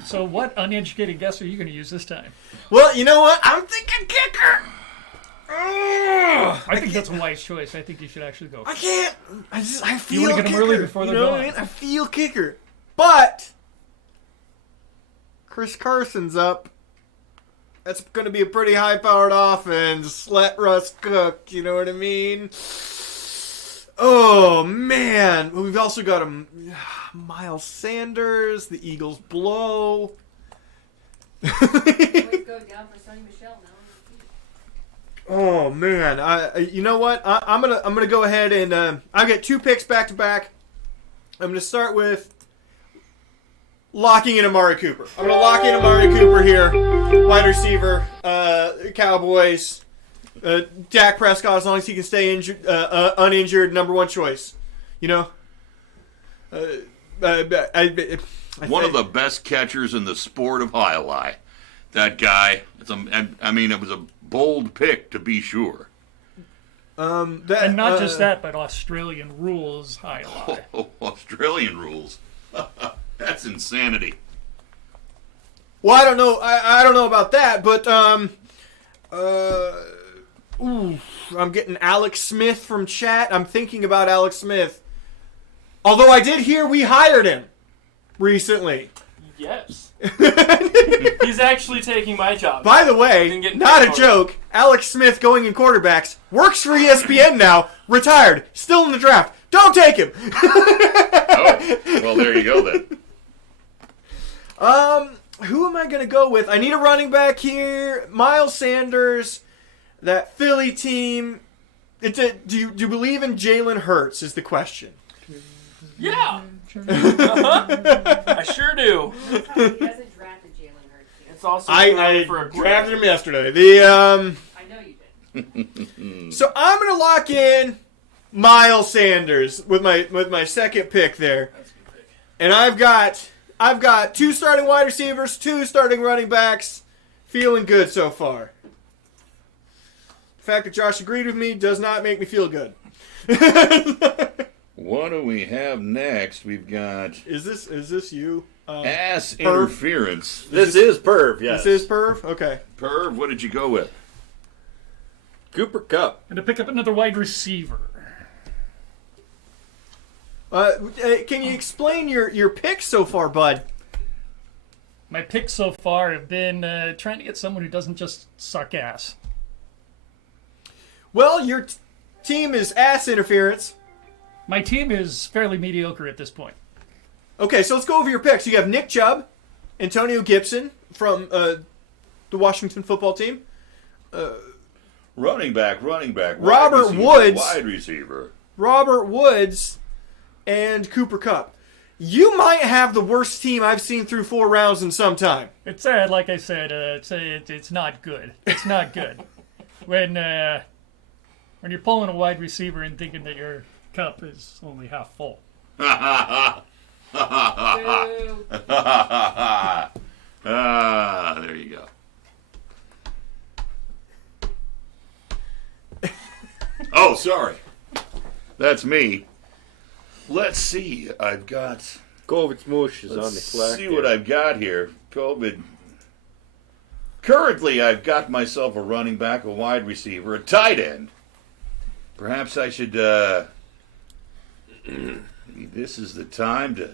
So what uneducated guess are you going to use this time? Well, you know what? I'm thinking kicker. I think that's a wise choice. I think you should actually go. I can't. I feel wanna get 'em kicker. early before they're you know gone. what I mean? I feel kicker, but Chris Carson's up. That's going to be a pretty high-powered offense. Let Russ cook. You know what I mean? Oh man, we've also got Miles Sanders. The Eagles blow. Oh man, you know what? I'm gonna go ahead and I'll get 2 picks back to back. I'm gonna start with locking in Amari Cooper. I'm gonna lock in Amari Cooper here, wide receiver, Cowboys. Dak Prescott, as long as he can stay uninjured, number one choice. You know? One of the best catchers in the sport of highlight. That guy. It was a bold pick to be sure. And not just that, but Australian rules highlight. Australian rules. That's insanity. Well, I don't know. I don't know about that, but I'm getting Alex Smith from chat. I'm thinking about Alex Smith. Although I did hear we hired him recently. Yes. He's actually taking my job. By the way, not a joke, Alex Smith going in quarterbacks, works for ESPN now, retired, still in the draft. Don't take him! Oh, well, there you go then. Who am I going to go with? I need a running back here. Miles Sanders, that Philly team. Do you believe in Jalen Hurts is the question. Yeah. I sure do. He hasn't drafted Jalen Hurts yet. It's also I for a drafted him yesterday. I know you did. So I'm going to lock in Miles Sanders with my second pick there. That's a good pick. And I've got 2 starting wide receivers, 2 starting running backs. Feeling good so far. The fact that Josh agreed with me does not make me feel good. What do we have next? We've got Is this you? ass Perv? interference. This is Perv, yes. This is Perv? Okay. Perv, what did you go with? Cooper Kupp. And to pick up another wide receiver. Can you explain your picks so far, bud? My picks so far have been trying to get someone who doesn't just suck ass. Well, your team is ass interference. My team is fairly mediocre at this point. Okay, so let's go over your picks. You have Nick Chubb, Antonio Gibson from the Washington football team. Running back. Robert receiver, Woods. Wide receiver. Robert Woods, and Cooper Kupp. You might have the worst team I've seen through 4 rounds in some time. It's like I said, it's not good. It's not good. When you're pulling a wide receiver and thinking that your cup is only half full. There you go. Oh, sorry. That's me. Let's see. I've got... COVID Smoosh is on the Let's clock. see what I've got here. COVID. Currently, I've got myself a running back, a wide receiver, a tight end. Perhaps I should, maybe this is the time to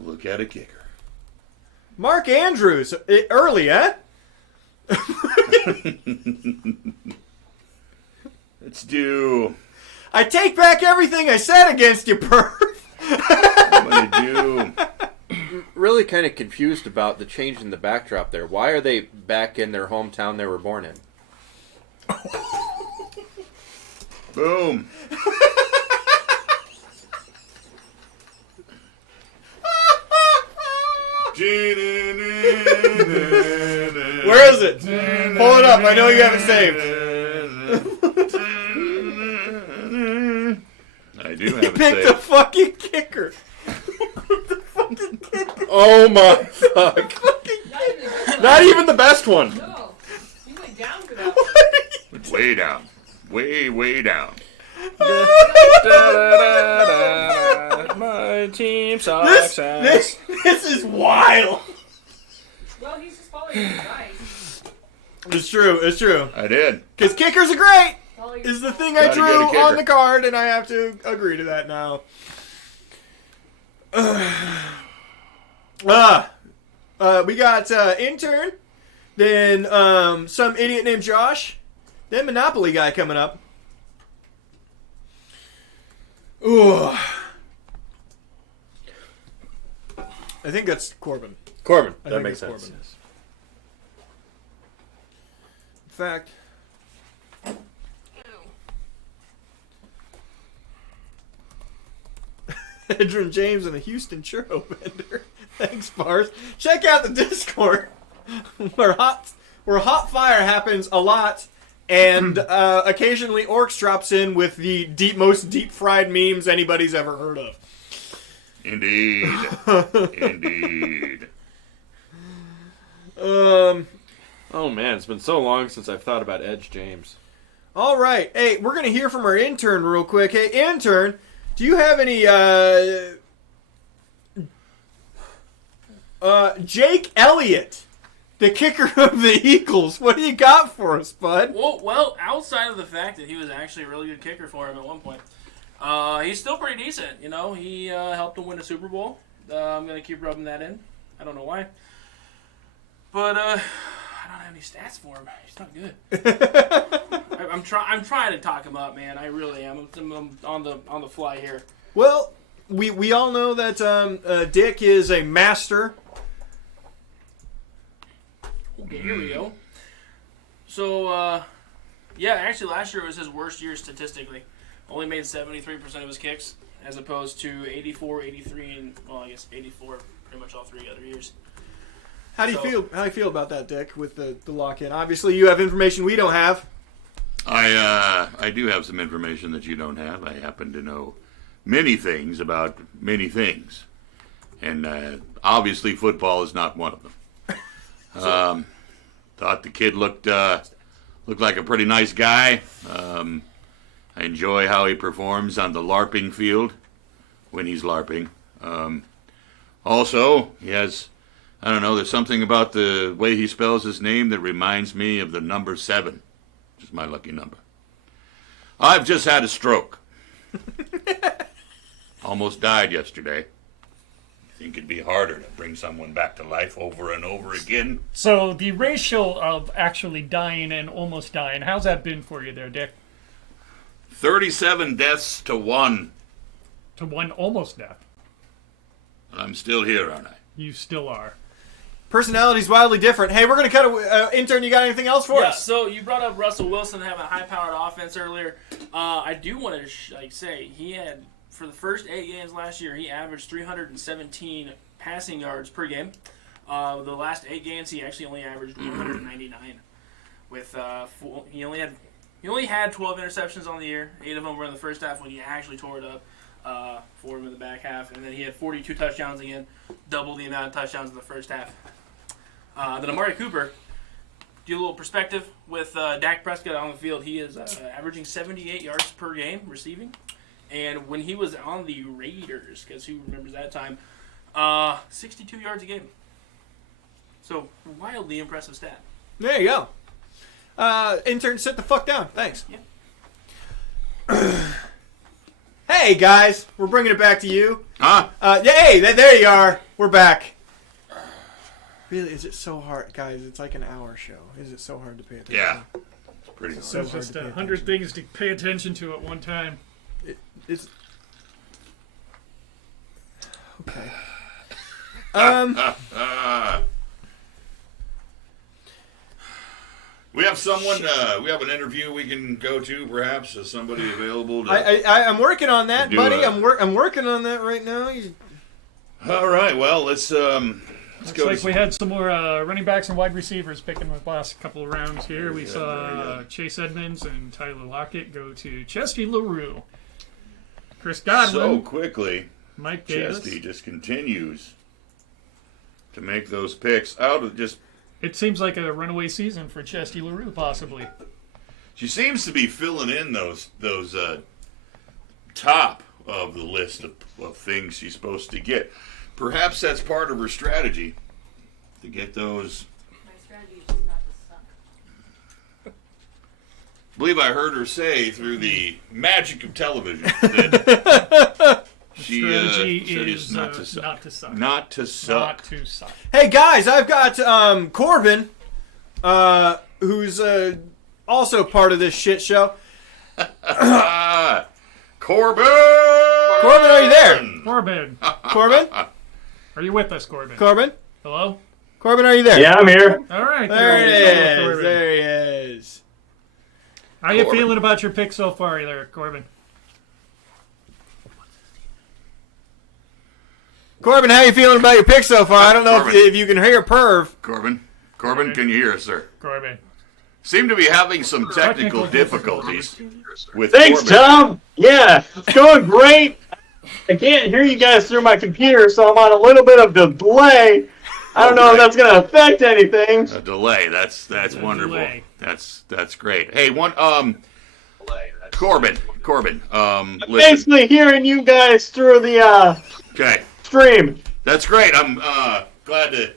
look at a kicker. Mark Andrews, early, eh? Let's do... I take back everything I said against you, Perv. I'm going to do... Really kind of confused about the change in the backdrop there. Why are they back in their hometown they were born in? Boom. Where is it? Pull it up. I know you have it saved. I do have You it picked saved. the fucking kicker. The fucking kicker. Oh my fuck. Not even the best one. No, you went down for that. Way down. Way down. My team sucks This is wild. Well, he's just following his advice. It's true. I did. Because kickers are great. Follow your Is the thing I Gotta drew get a kicker. on the card, and I have to agree to that now. We got intern, then some idiot named Josh, then Monopoly guy coming up. Ooh. I think that's Corbin. Corbin. I That think makes it's sense. Corbin. In fact, Edrin James and the Houston churro vendor. Thanks, Bars. Check out the Discord where hot fire happens a lot And occasionally Orcs drops in with the most deep-fried memes anybody's ever heard of. Indeed. Indeed. Oh man, it's been so long since I've thought about Edge James. All right. Hey, we're going to hear from our intern real quick. Hey, intern, do you have any Jake Elliott, the kicker of the Eagles? What do you got for us, bud? Well, outside of the fact that he was actually a really good kicker for him at one point, he's still pretty decent. You know, he helped him win a Super Bowl. I'm gonna keep rubbing that in. I don't know why, but I don't have any stats for him. He's not good. I'm trying to talk him up, man. I really am. I'm on the fly here. Well, we all know that Dick is a master. Okay, here we go. So, yeah, actually last year was his worst year statistically. Only made 73% of his kicks, as opposed to 84, 83, and, well, I guess 84 pretty much all 3 other years. How do you feel? How do you feel about that, Dick, with the lock-in? Obviously, you have information we don't have. I do have some information that you don't have. I happen to know many things about many things. And obviously football is not one of them. Thought the kid looked like a pretty nice guy. I enjoy how he performs on the LARPing field when he's LARPing. Also, he has, I don't know, there's something about the way he spells his name that reminds me of the number 7, which is my lucky number. I've just had a stroke. Almost died yesterday. Think it'd be harder to bring someone back to life over and over again? So the ratio of actually dying and almost dying, how's that been for you there, Dick? 37 deaths to 1. To 1 almost death. I'm still here, aren't I? You still are. Personality's wildly different. Hey, we're going to cut intern, you got anything else for us? So you brought up Russell Wilson having a high-powered offense earlier. I do want to say he had, for the first 8 games last year, he averaged 317 passing yards per game. The last 8 games, he actually only averaged 199. With he only had 12 interceptions on the year. 8 of them were in the first half when he actually tore it up. 4 of them in the back half, and then he had 42 touchdowns again, double the amount of touchdowns in the first half. Then Amari Cooper, do a little perspective with Dak Prescott on the field. He is averaging 78 yards per game receiving. And when he was on the Raiders, because who remembers that time, 62 yards a game. So, wildly impressive stat. There you go. Intern, sit the fuck down. Thanks. Yeah. Hey, guys. We're bringing it back to you. Huh? Hey, there you are. We're back. Really, is it so hard? Guys, it's like an hour show. Is it so hard to pay attention? Yeah. It's pretty hard. So There's hard just to pay 100 attention. things to pay attention to at one time. It's... Okay. We have someone. We have an interview we can go to, perhaps. Is somebody available? To I'm working on that, do buddy. a- I'm working on that right now. All right. Well, let's Looks go. like to we had some more running backs and wide receivers picking the last couple of rounds here. We saw Chase Edmonds and Tyler Lockett go to Chesty LaRue. Chris Godwin, so quickly. Mike Davis. Chesty just continues to make those picks out of just. It seems like a runaway season for Chesty LaRue, possibly. She seems to be filling in those top of the list of things she's supposed to get. Perhaps that's part of her strategy to get those. My strategy is just not to suck. I believe I heard her say through the magic of television that she Strategy said is it's not to suck. not to suck. Not to suck. Not to suck. Hey guys, I've got Corbin, who's also part of this shit show. Corbin! Corbin, are you there? Corbin, Corbin? are you with us, Corbin? Corbin? Hello? Corbin, are you there? Yeah, I'm here. All right. There he it is. Corbin. There he is. How you Corbin. feeling about your pick so far there, Corbin? Corbin, how you feeling about your pick so far? I don't know Corbin. if you can hear Perv. Corbin, can you hear us, sir? Corbin. Seem to be having some technical difficulties with Thanks, Corbin. Tom. Yeah, it's going great. I can't hear you guys through my computer, so I'm on a little bit of a delay. I don't know if that's going to affect anything. A delay. That's wonderful. delay. That's great. Hey, Corbin. I'm Listen. basically hearing you guys through the Okay. stream. That's great. I'm glad to.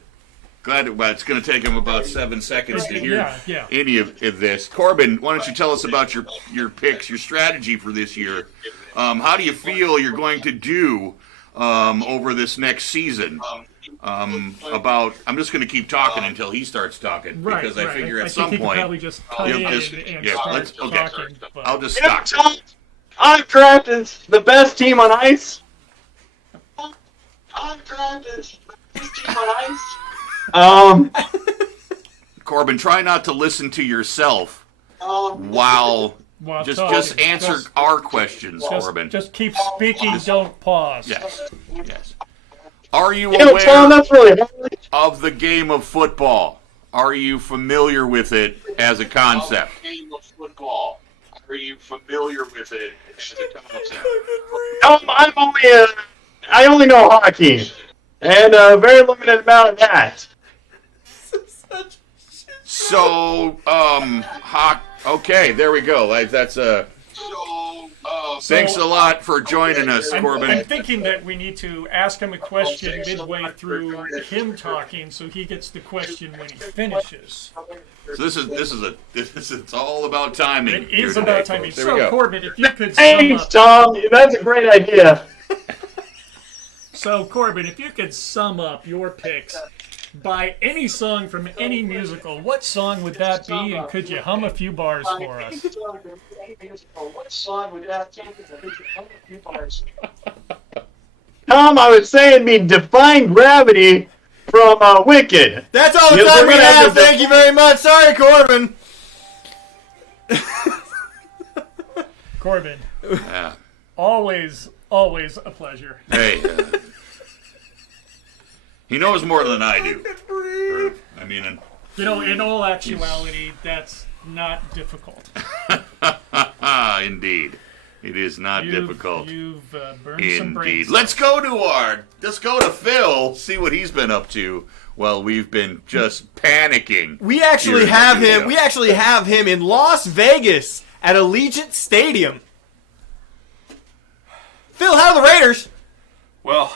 Well, it's going to take him about 7 seconds to hear Yeah. any of this. Corbin, why don't you tell us about your picks, your strategy for this year? How do you feel you're going to do over this next season? I'm just going to keep talking until he starts talking because I figure at some point probably just cut in and start talking. But I'll just You know, stop. Tom, I've drafted the best team on ice. Corbin, try not to listen to yourself while just talking. answer our questions, Corbin. Just keep speaking. Don't pause. Yes. Are you You know, Tom, aware that's really hard. of the game of football? Are you familiar with it as a concept? I only know hockey, and a very limited amount of that. So, okay, there we go. That's thanks a lot for joining us, Corbin. I'm thinking that we need to ask him a question midway through him talking, so he gets the question when he finishes. So this is it's all about timing. It is about timing. There we So, go. Corbin, if you could sum Thanks, up. Tom. That's a great idea. So, Corbin, if you could sum up your picks by any song from any musical, what song would that be, and could you hum a few bars for us? Tom, I would say it'd be Defying Gravity from Wicked. That's all the Yes, time we're we gonna have. have to- Thank you very much. Sorry, Corbin. Corbin, Yeah. always a pleasure. Hey, he knows more than I do. I mean, You know, in all actuality, that's not difficult. indeed, it is not difficult. You've burned some brains. Indeed. Let's go to Phil. See what he's been up to. Well, we've been just panicking. We actually here in the have studio. him. We actually have him in Las Vegas at Allegiant Stadium. Phil, how are the Raiders? Well,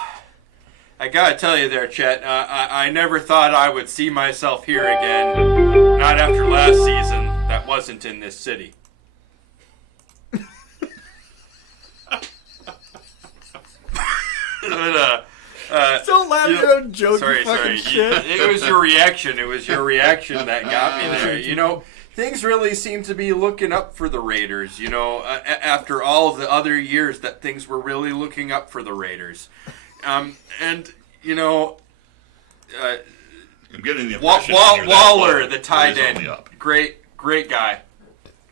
I gotta tell you there, Chet, I never thought I would see myself here again. Not after last season. That wasn't in this city. Don't laugh at your own joke. Sorry. you fucking shit. It was your reaction. It was your reaction that got me there. You know, things really seem to be looking up for the Raiders. You know, after all of the other years that things were really looking up for the Raiders. And, you know, I'm getting the impression Waller, the tight is only end, up. great guy,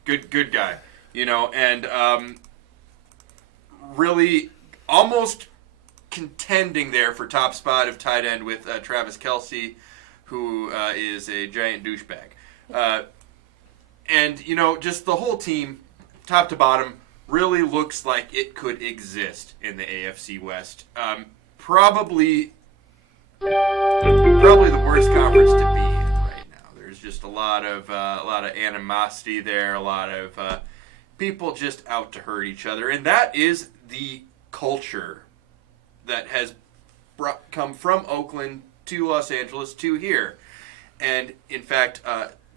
good guy. You know, and really almost contending there for top spot of tight end with Travis Kelce, who is a giant douchebag. And, you know, just the whole team, top to bottom, really looks like it could exist in the AFC West. Probably the worst conference to be in right now. There's just a lot of animosity there, a lot of people just out to hurt each other, and that is the culture that has come from Oakland to Los Angeles to here. And in fact,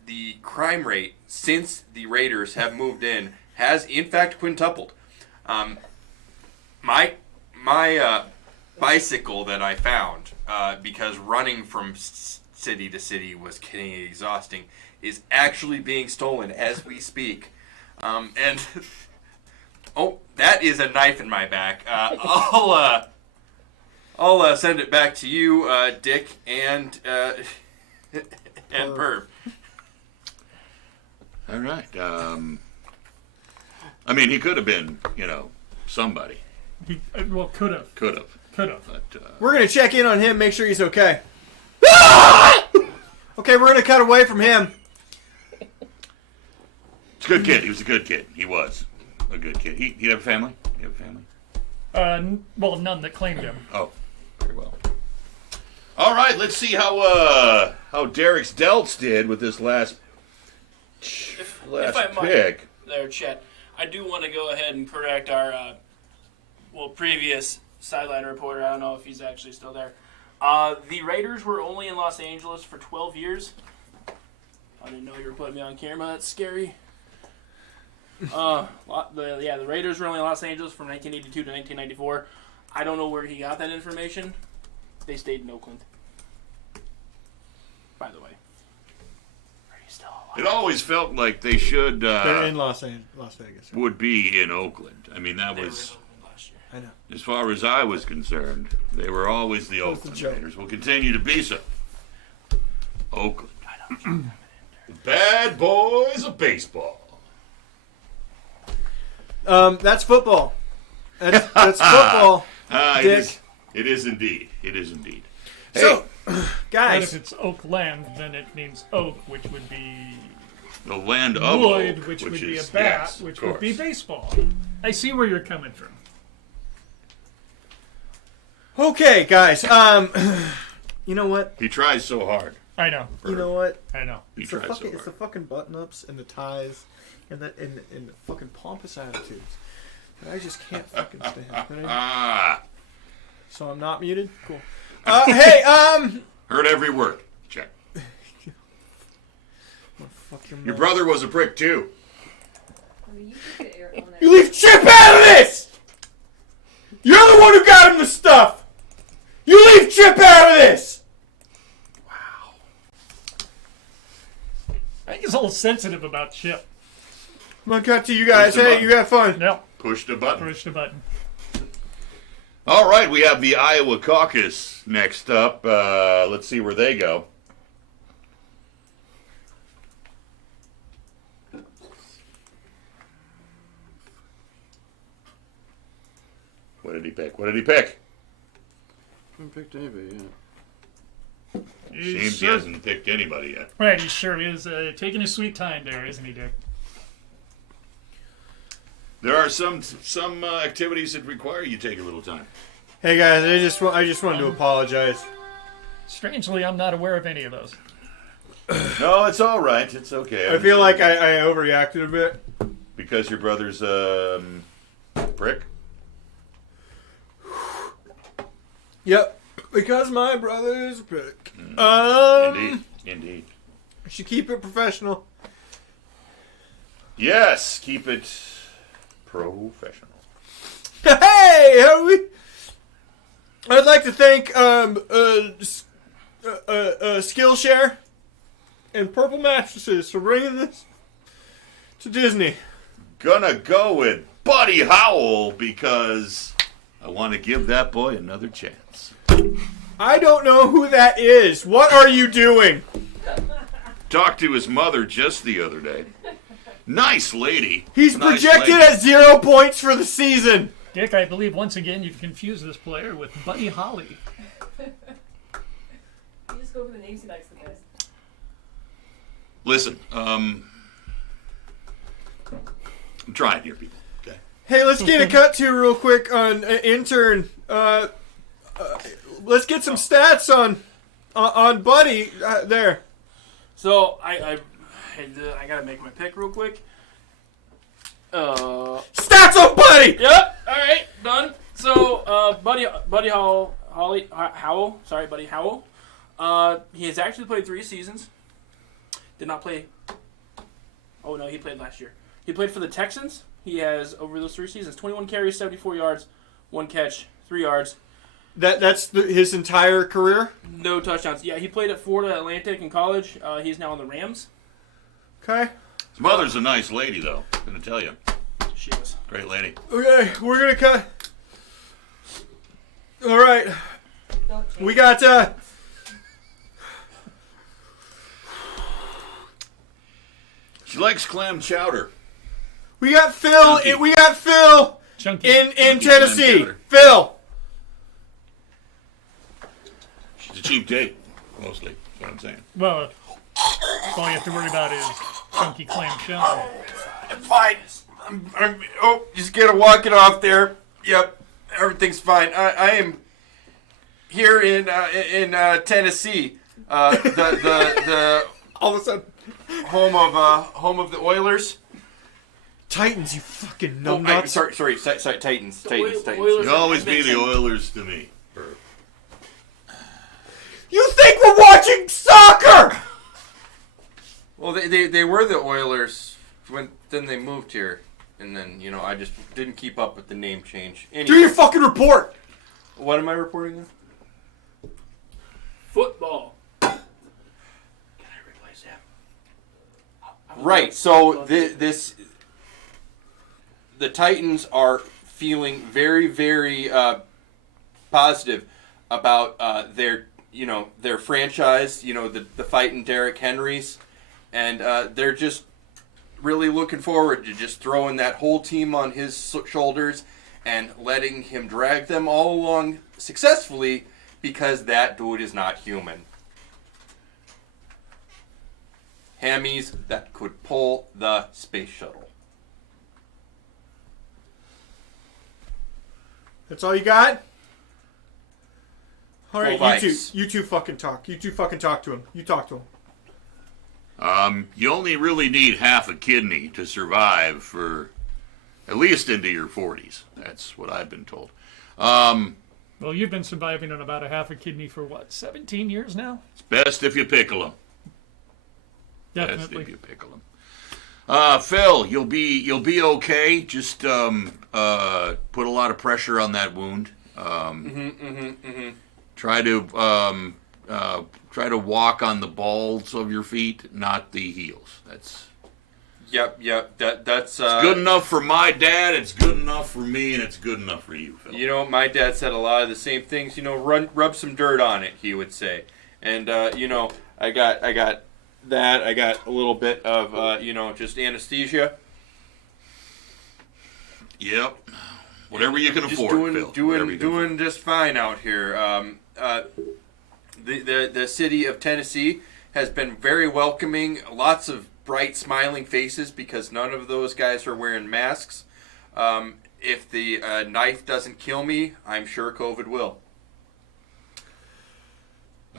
the crime rate since the Raiders have moved in has in fact quintupled. My bicycle that I found, because running from city to city was getting exhausting, is actually being stolen as we speak. And oh, that is a knife in my back. I'll send it back to you, Dick and Perv. All right. I mean, he could have been, somebody. He, well, could have. Could have. But, We're going to check in on him, make sure he's okay. Okay, we're going to cut away from him. He's a good kid. He was a good kid. He was a good kid. He have a family? He have a family? Well, none that claimed him. Oh, very well. All right, let's see how Derek's Delts did with this last If I might, pick. there, Chet, I do want to go ahead and correct our previous sideline reporter. I don't know if he's actually still there. The Raiders were only in Los Angeles for 12 years. I didn't know you were putting me on camera. That's scary. The Raiders were only in Los Angeles from 1982 to 1994. I don't know where he got that information. They stayed in Oakland. By the way. Are you still alive? It always felt like they should They're in Las Vegas. Right? would be in Oakland. I mean, that They were was, in Oakland last year. I know. as far as I was concerned, they were always the Oakland joke. Raiders. Will continue to be so. Oakland. The bad boys of baseball. That's football. That's football. Dick. It is indeed. It is indeed. Hey, So, But guys, if it's Oakland, then it means oak, which would be the land of wood, Oak, which would be a is, bat, yes, which of would be course. baseball. I see where you're coming from. okay, guys. You know what? He tries so hard. I know. You know what? I know. He It's the tries so fucking, hard. button-ups and the ties and the fucking pompous attitudes that I just can't fucking stand. Ah, So I'm not muted. Cool. Hey, heard every word. Check. fuck your Your mouth. brother was a prick too. You leave Chip out of this. You're the one who got him the stuff. You leave Chip out of this. I think he's a little sensitive about Chip. I'm gonna cut to you guys. Push the Hey, button. you have fun. No, Push the button. push the button. All right, we have the Iowa caucus next up. Let's see where they go. What did he pick? What did he pick? Haven't picked anybody yet. Seems he hasn't picked anybody yet. Right, he sure is taking his sweet time there, isn't he, Dick? There are some activities that require you take a little time. Hey guys, I just wanted to apologize. Strangely, I'm not aware of any of those. No, it's all right. It's okay. I feel like I overreacted a bit. because your brother's prick. Yep, because my brother is a prick. Indeed. I should keep it professional. Yes, keep it professional. Hey, how are we? I'd like to thank Skillshare and Purple Mattresses for bringing this to Disney. Gonna go with Buddy Howell because I want to give that boy another chance. I don't know who that is. What are you doing? Talked to his mother just the other day. Nice lady. He's Nice projected lady. at 0 points for the season. Dick, I believe once again you've confused this player with Buddy Holly. You just go for the names he likes the best. Listen, I'm trying here, people. Okay. Hey, let's get a cut to real quick on intern. Let's get some stats on Buddy there. So I gotta make my pick real quick. Stats on Buddy. Yep. All right, done. So Buddy Howell. Sorry, Buddy Howell. He has actually played 3 seasons. Did not play. Oh no, he played last year. He played for the Texans. He has over those 3 seasons 21 carries, 74 yards, 1 catch, 3 yards. That's his entire career. No touchdowns. Yeah, he played at Florida Atlantic in college. He's now on the Rams. Okay. His mother's a nice lady, though. I'm gonna tell you, She is. great lady. Okay, we're gonna cut. All right, we got. She likes clam chowder. We got Phil. Chunky. We got Phil Chunky. in Chunky Tennessee. clam chowder. Phil. She's a cheap date, mostly. That's what I'm saying. Well, all you have to worry about is Chunky Clam Chowder. I'm fine. Just gotta walk it off there. Yep, everything's fine. I am here in Tennessee. The All of a sudden, home of the Oilers. Titans, you fucking Oh, numbnuts. sorry, Titans. Oilers- You always be the Oilers to me. You think we're watching soccer? Well, they were the Oilers then they moved here, and then I just didn't keep up with the name change. Anyway, Do your fucking report. what am I reporting on? Football. Right. So the Titans are feeling very, very positive about their franchise. The fighting Derrick Henrys, and they're just really looking forward to just throwing that whole team on his shoulders and letting him drag them all along successfully, because that dude is not human. Hammies that could pull the space shuttle. That's all you got? All right, Full you two. Vikes. You two fucking talk. You two fucking talk to him. You talk to him. You only really need half a kidney to survive for at least into your 40s. That's what I've been told. Well, you've been surviving on about a half a kidney for 17 years now? It's best if you pickle them. Best if Definitely. you pickle them. Phil, you'll be okay. Just put a lot of pressure on that wound. Try to walk on the balls of your feet, not the heels. That's Yep. That's good enough for my dad. It's good enough for me, and it's good enough for you, Phil. My dad said a lot of the same things. Rub some dirt on it, he would say. And I got that. I got a little bit of just anesthesia. Yep. Whatever you can Just afford, Phil. Whatever you can doing just fine out here. The city of Tennessee has been very welcoming. Lots of bright, smiling faces because none of those guys are wearing masks. If the knife doesn't kill me, I'm sure COVID will.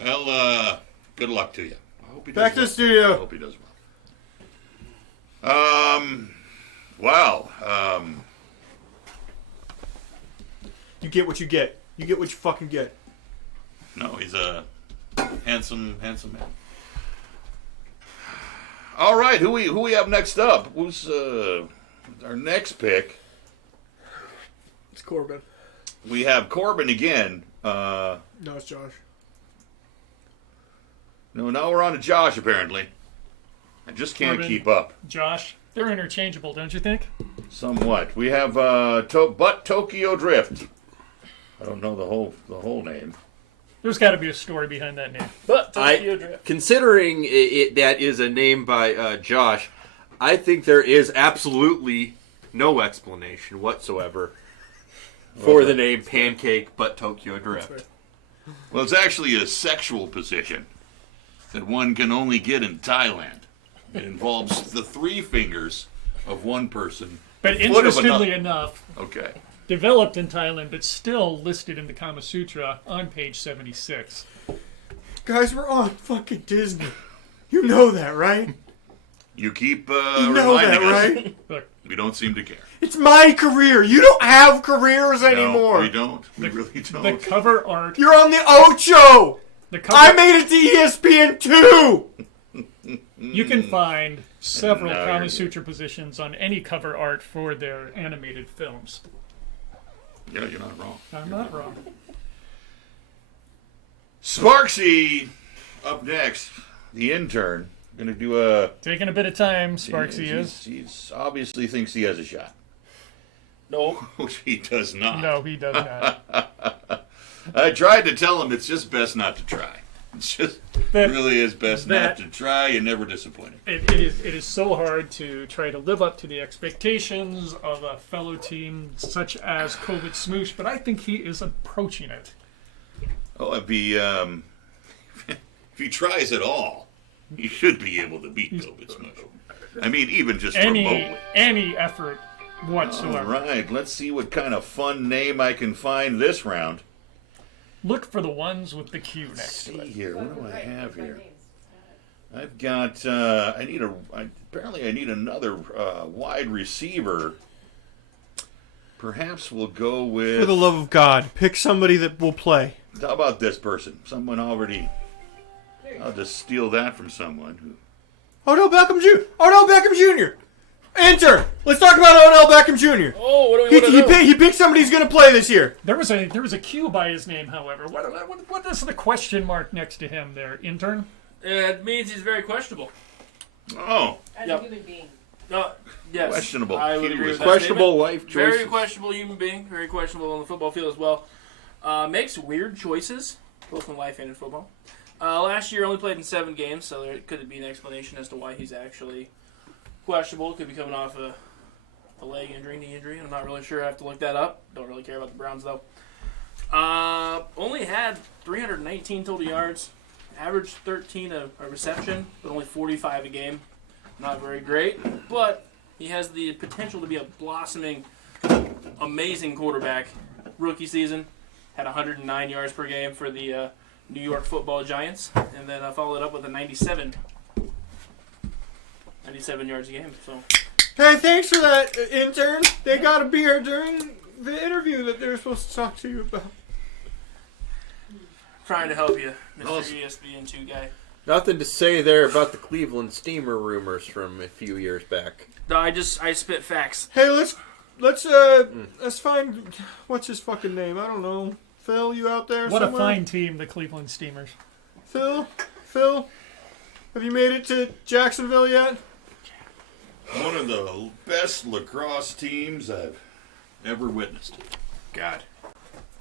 Well, good luck to you. I hope he does Back to the well. studio. I hope he does well. Wow. You get what you get. You get what you fucking get. No, he's a handsome man. All right, who we have next up? Who's our next pick? It's Corbin. We have Corbin again. No, it's Josh. No, now we're on to Josh, apparently. I just can't Corbin. keep up. Josh, they're interchangeable, don't you think? Somewhat. We have Tokyo Drift. I don't know the whole name. There's got to be a story behind that name. But Tokyo Drift. Considering that is a name by Josh, I think there is absolutely no explanation whatsoever for the name Pancake but Tokyo Drift. Well, it's actually a sexual position that one can only get in Thailand. It involves the three fingers of one person. But the foot of interestingly another. enough, Okay. developed in Thailand, but still listed in the Kama Sutra on page 76. Guys, we're on fucking Disney. You know that, right? You keep You know that, reminding us. right? Look, We don't seem to care. It's my career. You don't have careers No, anymore. we don't. We really the don't. cover art. You're on the Ocho. The cover, I made it to ESPN too. you can find several Now you're Kama good. Sutra positions on any cover art for their animated films. Yeah, you're not wrong. I'm not wrong. Sparksy, up next, the intern, gonna do a. Taking a bit of time, Sparksy is. He's obviously thinks he has a shot. No. He does not. No, he does not. I tried to tell him it's just best not to try. It's just That- really is best that- not to try. You're never disappointed. It is so hard to try to live up to the expectations of a fellow team such as COVID Smoosh, but I think he is approaching it. Oh, if he tries at all, he should be able to beat Tobit Smush. I mean, even just remotely. Any effort All whatsoever. right, let's see what kind of fun name I can find this round. Look for the ones with the Q Let's next to see it. here. What do I have here? I've got. Apparently, I need another wide receiver. Perhaps we'll go with. For the love of God, pick somebody that will play. How about this person? Someone already. I'll just steal that from someone who. Odell Beckham Jr. Odell Beckham Jr. Enter. Let's talk about Odell Beckham Jr. Oh, what do we want to do? He picked somebody who's going to play this year. There was a Q by his name, however. What is the question mark next to him there, intern? It means he's very questionable. Oh. As Yep. a human being. Yes. Questionable. I would He agree was with that questionable statement. life choices. Very questionable human being. Very questionable on the football field as well. Makes weird choices, both in life and in football. Last year only played in 7 games, so there could be an explanation as to why he's actually questionable. Could be coming off a leg injury, knee injury. I'm not really sure. I have to look that up. Don't really care about the Browns, though. Only had 319 total yards. Averaged 13 a reception, but only 45 a game. Not very great, but he has the potential to be a blossoming, amazing quarterback. Rookie season, had 109 yards per game for the New York Football Giants, and then followed it up with a 97 yards a game. So, Hey, thanks for that, intern. They got a beer during the interview that they were supposed to talk to you about. trying to help you, Mr. Awesome. ESPN2 guy. Nothing to say there about the Cleveland Steamer rumors from a few years back. No, I spit facts. Hey, let's find what's his fucking name? I don't know. Phil, you out there What somewhere? a fine team, the Cleveland Steamers. Phil, have you made it to Jacksonville yet? One of the best lacrosse teams I've ever witnessed. God,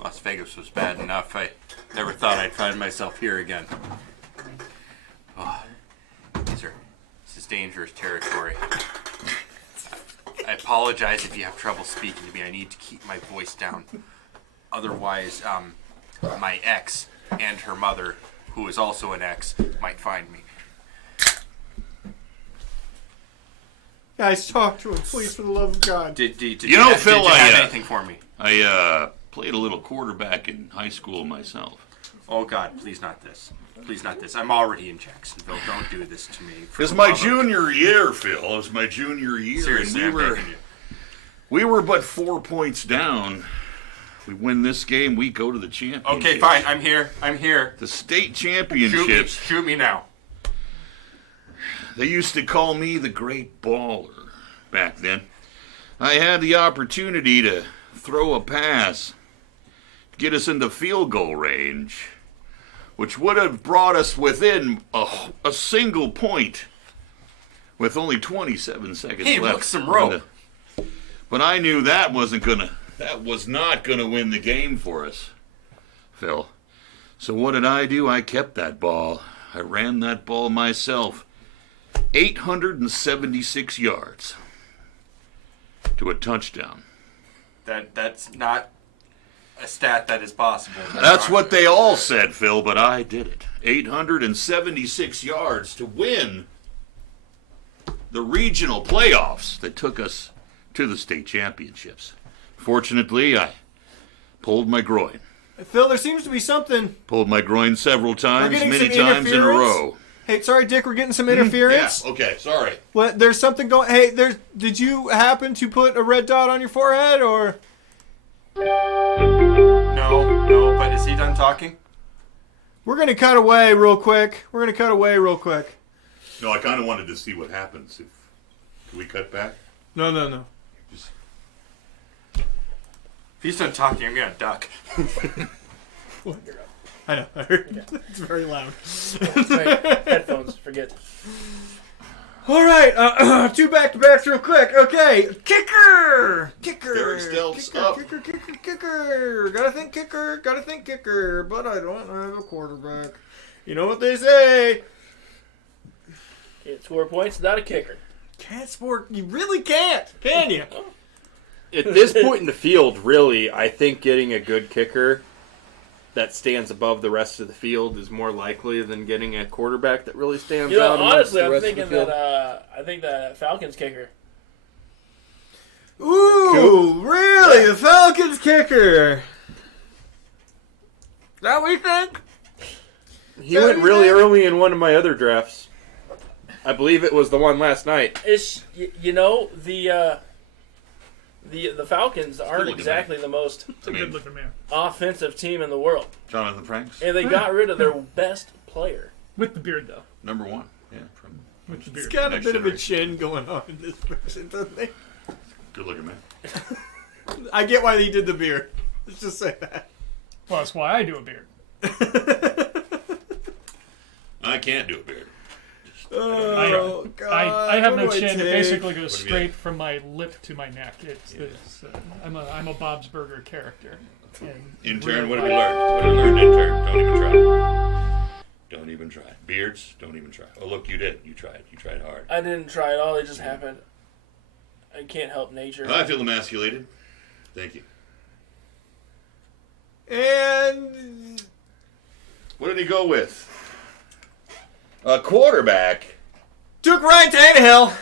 Las Vegas was bad enough. I never thought I'd find myself here again. Oh, this is dangerous territory. I apologize if you have trouble speaking to me. I need to keep my voice down. Otherwise, my ex and her mother, who is also an ex, might find me. Guys, talk to him, please, for the love of God. Did Phil, did you have I, anything for me? I played a little quarterback in high school myself. Oh God, please not this. Please not this. I'm already in Jacksonville. Don't do this to me. It was my junior year, Phil. It was my junior year. Seriously, and I'm begging you. we were but 4 points down. We win this game, we go to the championship. Okay, fine. I'm here. I'm here. The state Shoot me. championships. Shoot me now. They used to call me the great baller back then. I had the opportunity to throw a pass to get us into field goal range, which would have brought us within a single point with only 27 seconds Hey, left. look, some rope. But I knew that was not gonna win the game for us, Phil. So what did I do? I kept that ball. I ran that ball myself. 876 yards to a touchdown. That's not a stat that is possible. That's what they all said, Phil, but I did it. 876 yards to win the regional playoffs that took us to the state championships. Fortunately, I pulled my groin. Phil, there seems to be something. Pulled my groin several times, getting many some times in a interference. row. Hey, sorry, Dick, we're getting some interference. Yeah, okay, sorry. What? There's something going. Hey, did you happen to put a red dot on your forehead, or? No, but is he done talking? We're gonna cut away real quick. No, I kind of wanted to see what happens. Can we cut back? No. If he's done talking, I'm gonna duck. I know. I heard. It's very loud. Headphones, forget. All right, 2 back-to-backs real quick. Okay, kicker. Derek Stelz up. Kicker. Gotta think kicker. But I don't have a quarterback. You know what they say? Can't score points without a kicker. Can't sport. You really can't, can you? At this point in the field, really, I think getting a good kicker that stands above the rest of the field is more likely than getting a quarterback that really stands You know, out. amongst honestly, the I'm rest of thinking the field. that I think that Falcons kicker. Ooh, really? The Falcons kicker. That we think? He went really early in one of my other drafts. I believe it was the one last night. It's you know the Falcons aren't looking exactly the most It's a good-looking man. offensive team in the world, Jonathan Franks, and they got rid of their best player. With the beard, though. number 1. Yeah, from With the He's beard. got a Next bit of a generation. chin going on in this person, doesn't he? good looking man. I get why he did the beard. Let's just say that. Well, that's why I do a beard. I can't do a beard. Oh, God. I have no what do I chin. It take? basically goes What do you straight got? from my lip to my neck. I'm a Bob's Burger character. And Intern, what have you learned? What have you learned, intern? Don't even try. Don't even try. Beards, don't even try. Oh, look, you did. You tried. You tried hard. I didn't try it all; it just happened. I can't help nature. I feel emasculated. Thank you. And What did he go with? A quarterback, took Ryan Tannehill.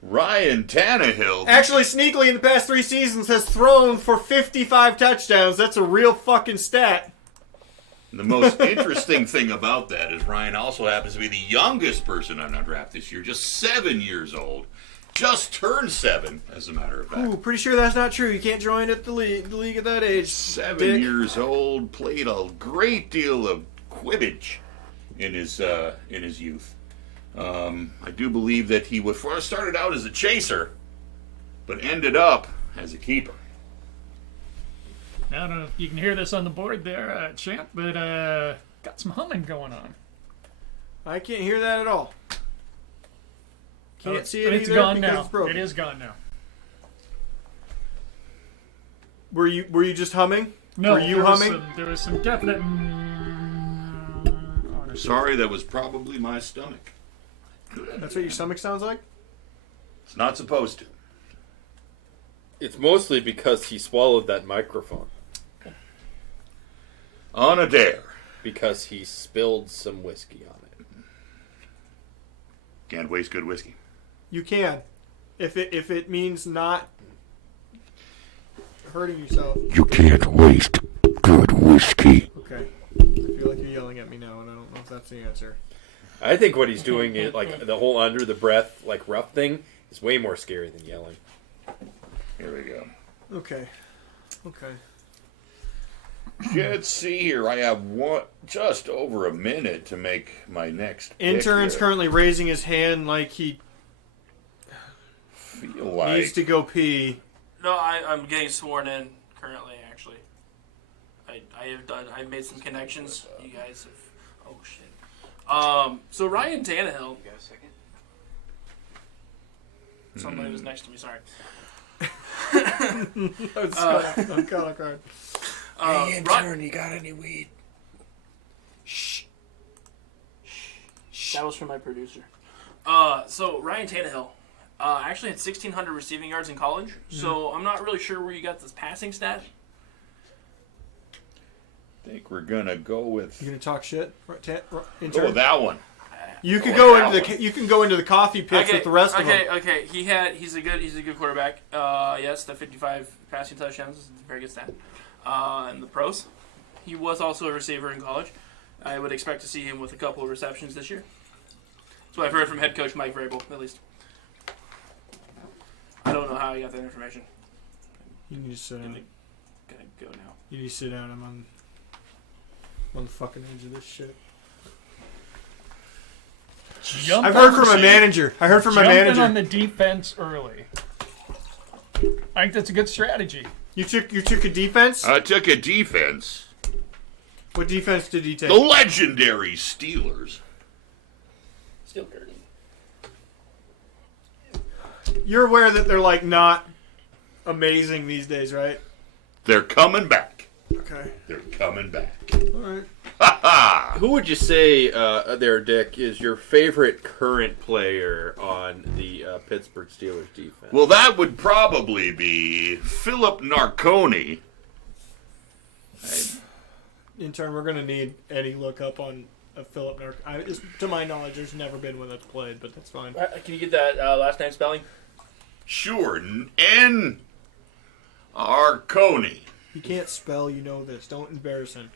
Ryan Tannehill. Actually, sneakily in the past 3 seasons has thrown for 55 touchdowns. That's a real fucking stat. The most interesting thing about that is Ryan also happens to be the youngest person on our draft this year, just 7 years old. Just turned 7, as a matter of fact. Ooh, pretty sure that's not true. You can't join at the league at that age. 7 Dick. years old, played a great deal of Quidditch in his youth. I do believe that he started out as a chaser, but ended up as a keeper. I don't know if you can hear this on the board there, Champ, but got some humming going on. I can't hear that at all. Can't see it It's either gone because now. it's broken. It is gone now. Were you just humming? No, Were you humming? There was some definite. Sorry, that was probably my stomach. That's what your stomach sounds like? It's not supposed to. It's mostly because he swallowed that microphone. On a dare. Because he spilled some whiskey on it. Can't waste good whiskey. You can. If it means not hurting yourself. You can't waste good whiskey. Okay. I feel like you're yelling at me now, and I don't know if that's the answer. I think what he's doing is like the whole under the breath, like rough thing, is way more scary than yelling. Here we go. Okay. Okay. Let's see here. I have just over a minute to make my next Intern's pick here. currently raising his hand like he Feel like needs to go pee. No, I'm getting sworn in currently. Actually, I've made some connections. You guys have. Oh shit. So Ryan Tannehill. You got a second? Somebody was next to me. Sorry. I'm caught off guard. Hey, intern, you got any weed? Shh. That was from my producer. So Ryan Tannehill actually had 1,600 receiving yards in college. So I'm not really sure where you got this passing stat. I think we're gonna go with You gonna talk shit, go intern? with that one. You can Go go with into that the you can go into the coffee pits with the rest of them. Okay. He's a good quarterback. Yes, the 55 passing touchdowns is a very good stat. In the pros, he was also a receiver in college. I would expect to see him with a couple of receptions this year. That's what I've heard from head coach Mike Vrabel, at least. I don't know how he got that information. You need to sit down. Gonna go now. You need to sit down. I'm on the fucking edge of this shit. I've heard from my manager. I heard from my Jumping manager. on the defense early. I think that's a good strategy. You took a defense? I took a defense. What defense did he take? The legendary Steelers. Steel curtain. You're aware that they're like not amazing these days, right? They're coming back. Okay. They're coming back. All right. Ha ha! Who would you say there, Dick, is your favorite current player on the Pittsburgh Steelers defense? Well, that would probably be Philip Narconi. in turn, we're gonna need any lookup on Philip Durnk. To my knowledge, there's never been one that's played, but that's fine. Can you get that last name spelling? Sure. N. Arconi. He can't spell. You know this. Don't embarrass him.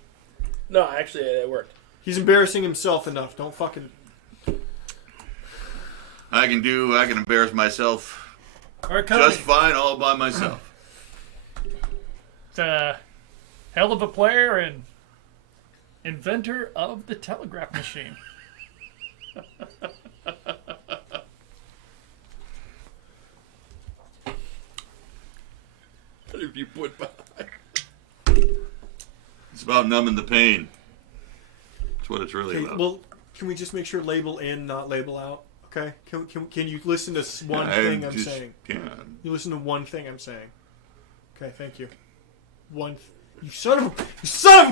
No, actually, it worked. He's embarrassing himself enough. Don't fucking. I can embarrass myself Arconi. just fine all by myself. It's a hell of a player and inventor of the telegraph machine. What have you put behind? It's about numbing the pain. That's what it's really about. Well, can we just make sure label in, not label out? Okay. Can you listen to one thing I'm saying? Yeah. You listen to one thing I'm saying. Okay. Thank you. You son of a bitch! Son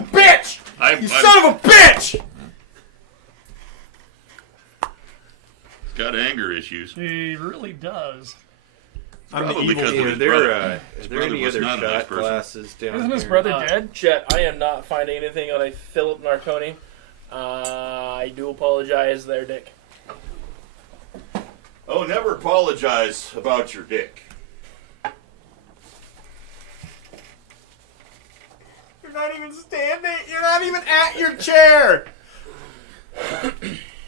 of a bitch! He's got anger issues. He really does. I'm the Probably evil because of one. his Are there, brother. is His there brother any was other not a nice shot person. glasses down Isn't here? his brother dead? Chet, I am not finding anything on a Philip Narconi. I do apologize there, Dick. Oh, never apologize about your dick. You're not even standing. You're not even at your chair.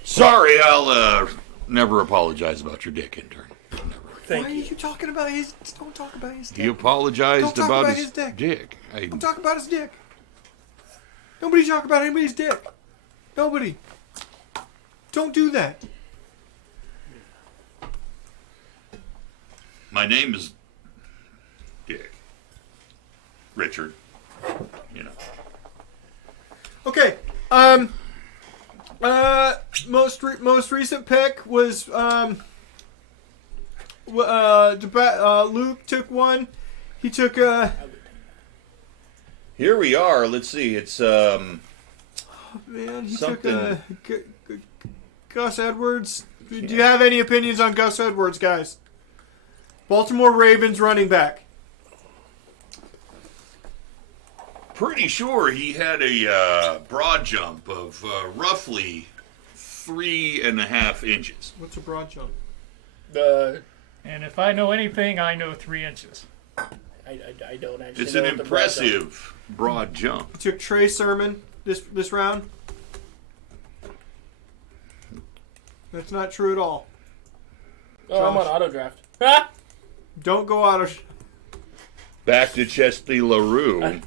Sorry, I'll never apologize about your dick, intern. Never. Thank Why you. are you talking about his? Don't talk about his dick. He apologized Don't talk about about his his dick. dick. Don't talk about his dick. Nobody talk about anybody's dick. Nobody. Don't do that. My name is Dick. Richard. You know. Okay. Most recent pick was Luke took one. He took Here we are. Let's see. It's man. He Something. took Gus Edwards. Do you have any opinions on Gus Edwards, guys? Baltimore Ravens running back. pretty sure he had a broad jump of roughly 3.5 inches. What's a broad jump? And if I know anything, I know 3 inches. I don't actually It's know an what the broad jump- impressive broad jump. He took Trey Sermon this round. That's not true at all. Oh, I'm on Josh. auto draft. Ah! Don't go out of. Back to Chesty LaRue.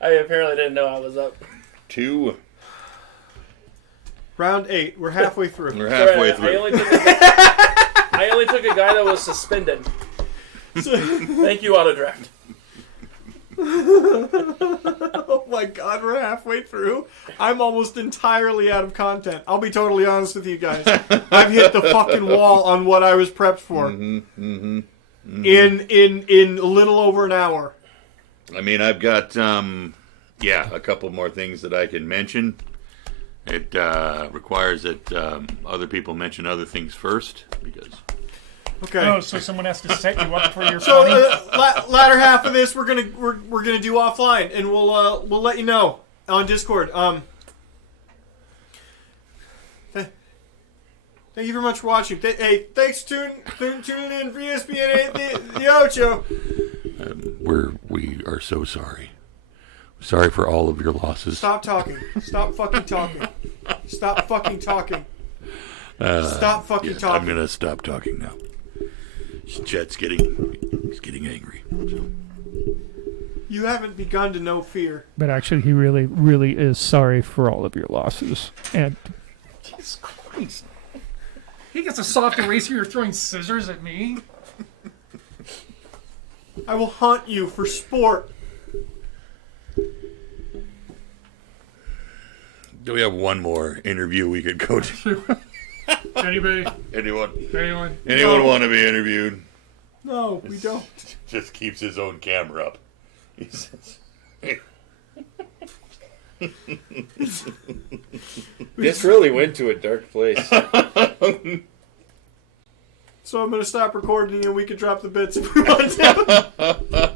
I apparently didn't know I was up. 2. Round 8. We're halfway through. We're halfway Sorry, through. I only took a guy that was suspended. Thank you, auto draft. Oh my god, we're halfway through. I'm almost entirely out of content. I'll be totally honest with you guys. I've hit the fucking wall on what I was prepped for. In a little over an hour. I mean, I've got, a couple more things that I can mention. It requires that other people mention other things first, because... Okay. Oh, so someone has to set you up for your So funny? latter half of this we're gonna do offline, and we'll let you know on Discord. Thank you very much for watching. Hey, thanks for tuning in for ESPN 8 the Ocho. We are so sorry. Sorry for all of your losses. Stop talking. Stop fucking talking. Stop fucking talking. Stop fucking talking. I'm gonna stop talking now. Chet's getting angry. So. You haven't begun to know fear. But actually, he really, really is sorry for all of your losses. And Jesus Christ, he gets a soft eraser. You're throwing scissors at me. I will haunt you for sport. Do we have one more interview we could go to? Anybody? Anyone No. want to be interviewed? No, we don't. Just keeps his own camera up. He says, This really went to a dark place. So I'm going to stop recording and we can drop the bits if we want to.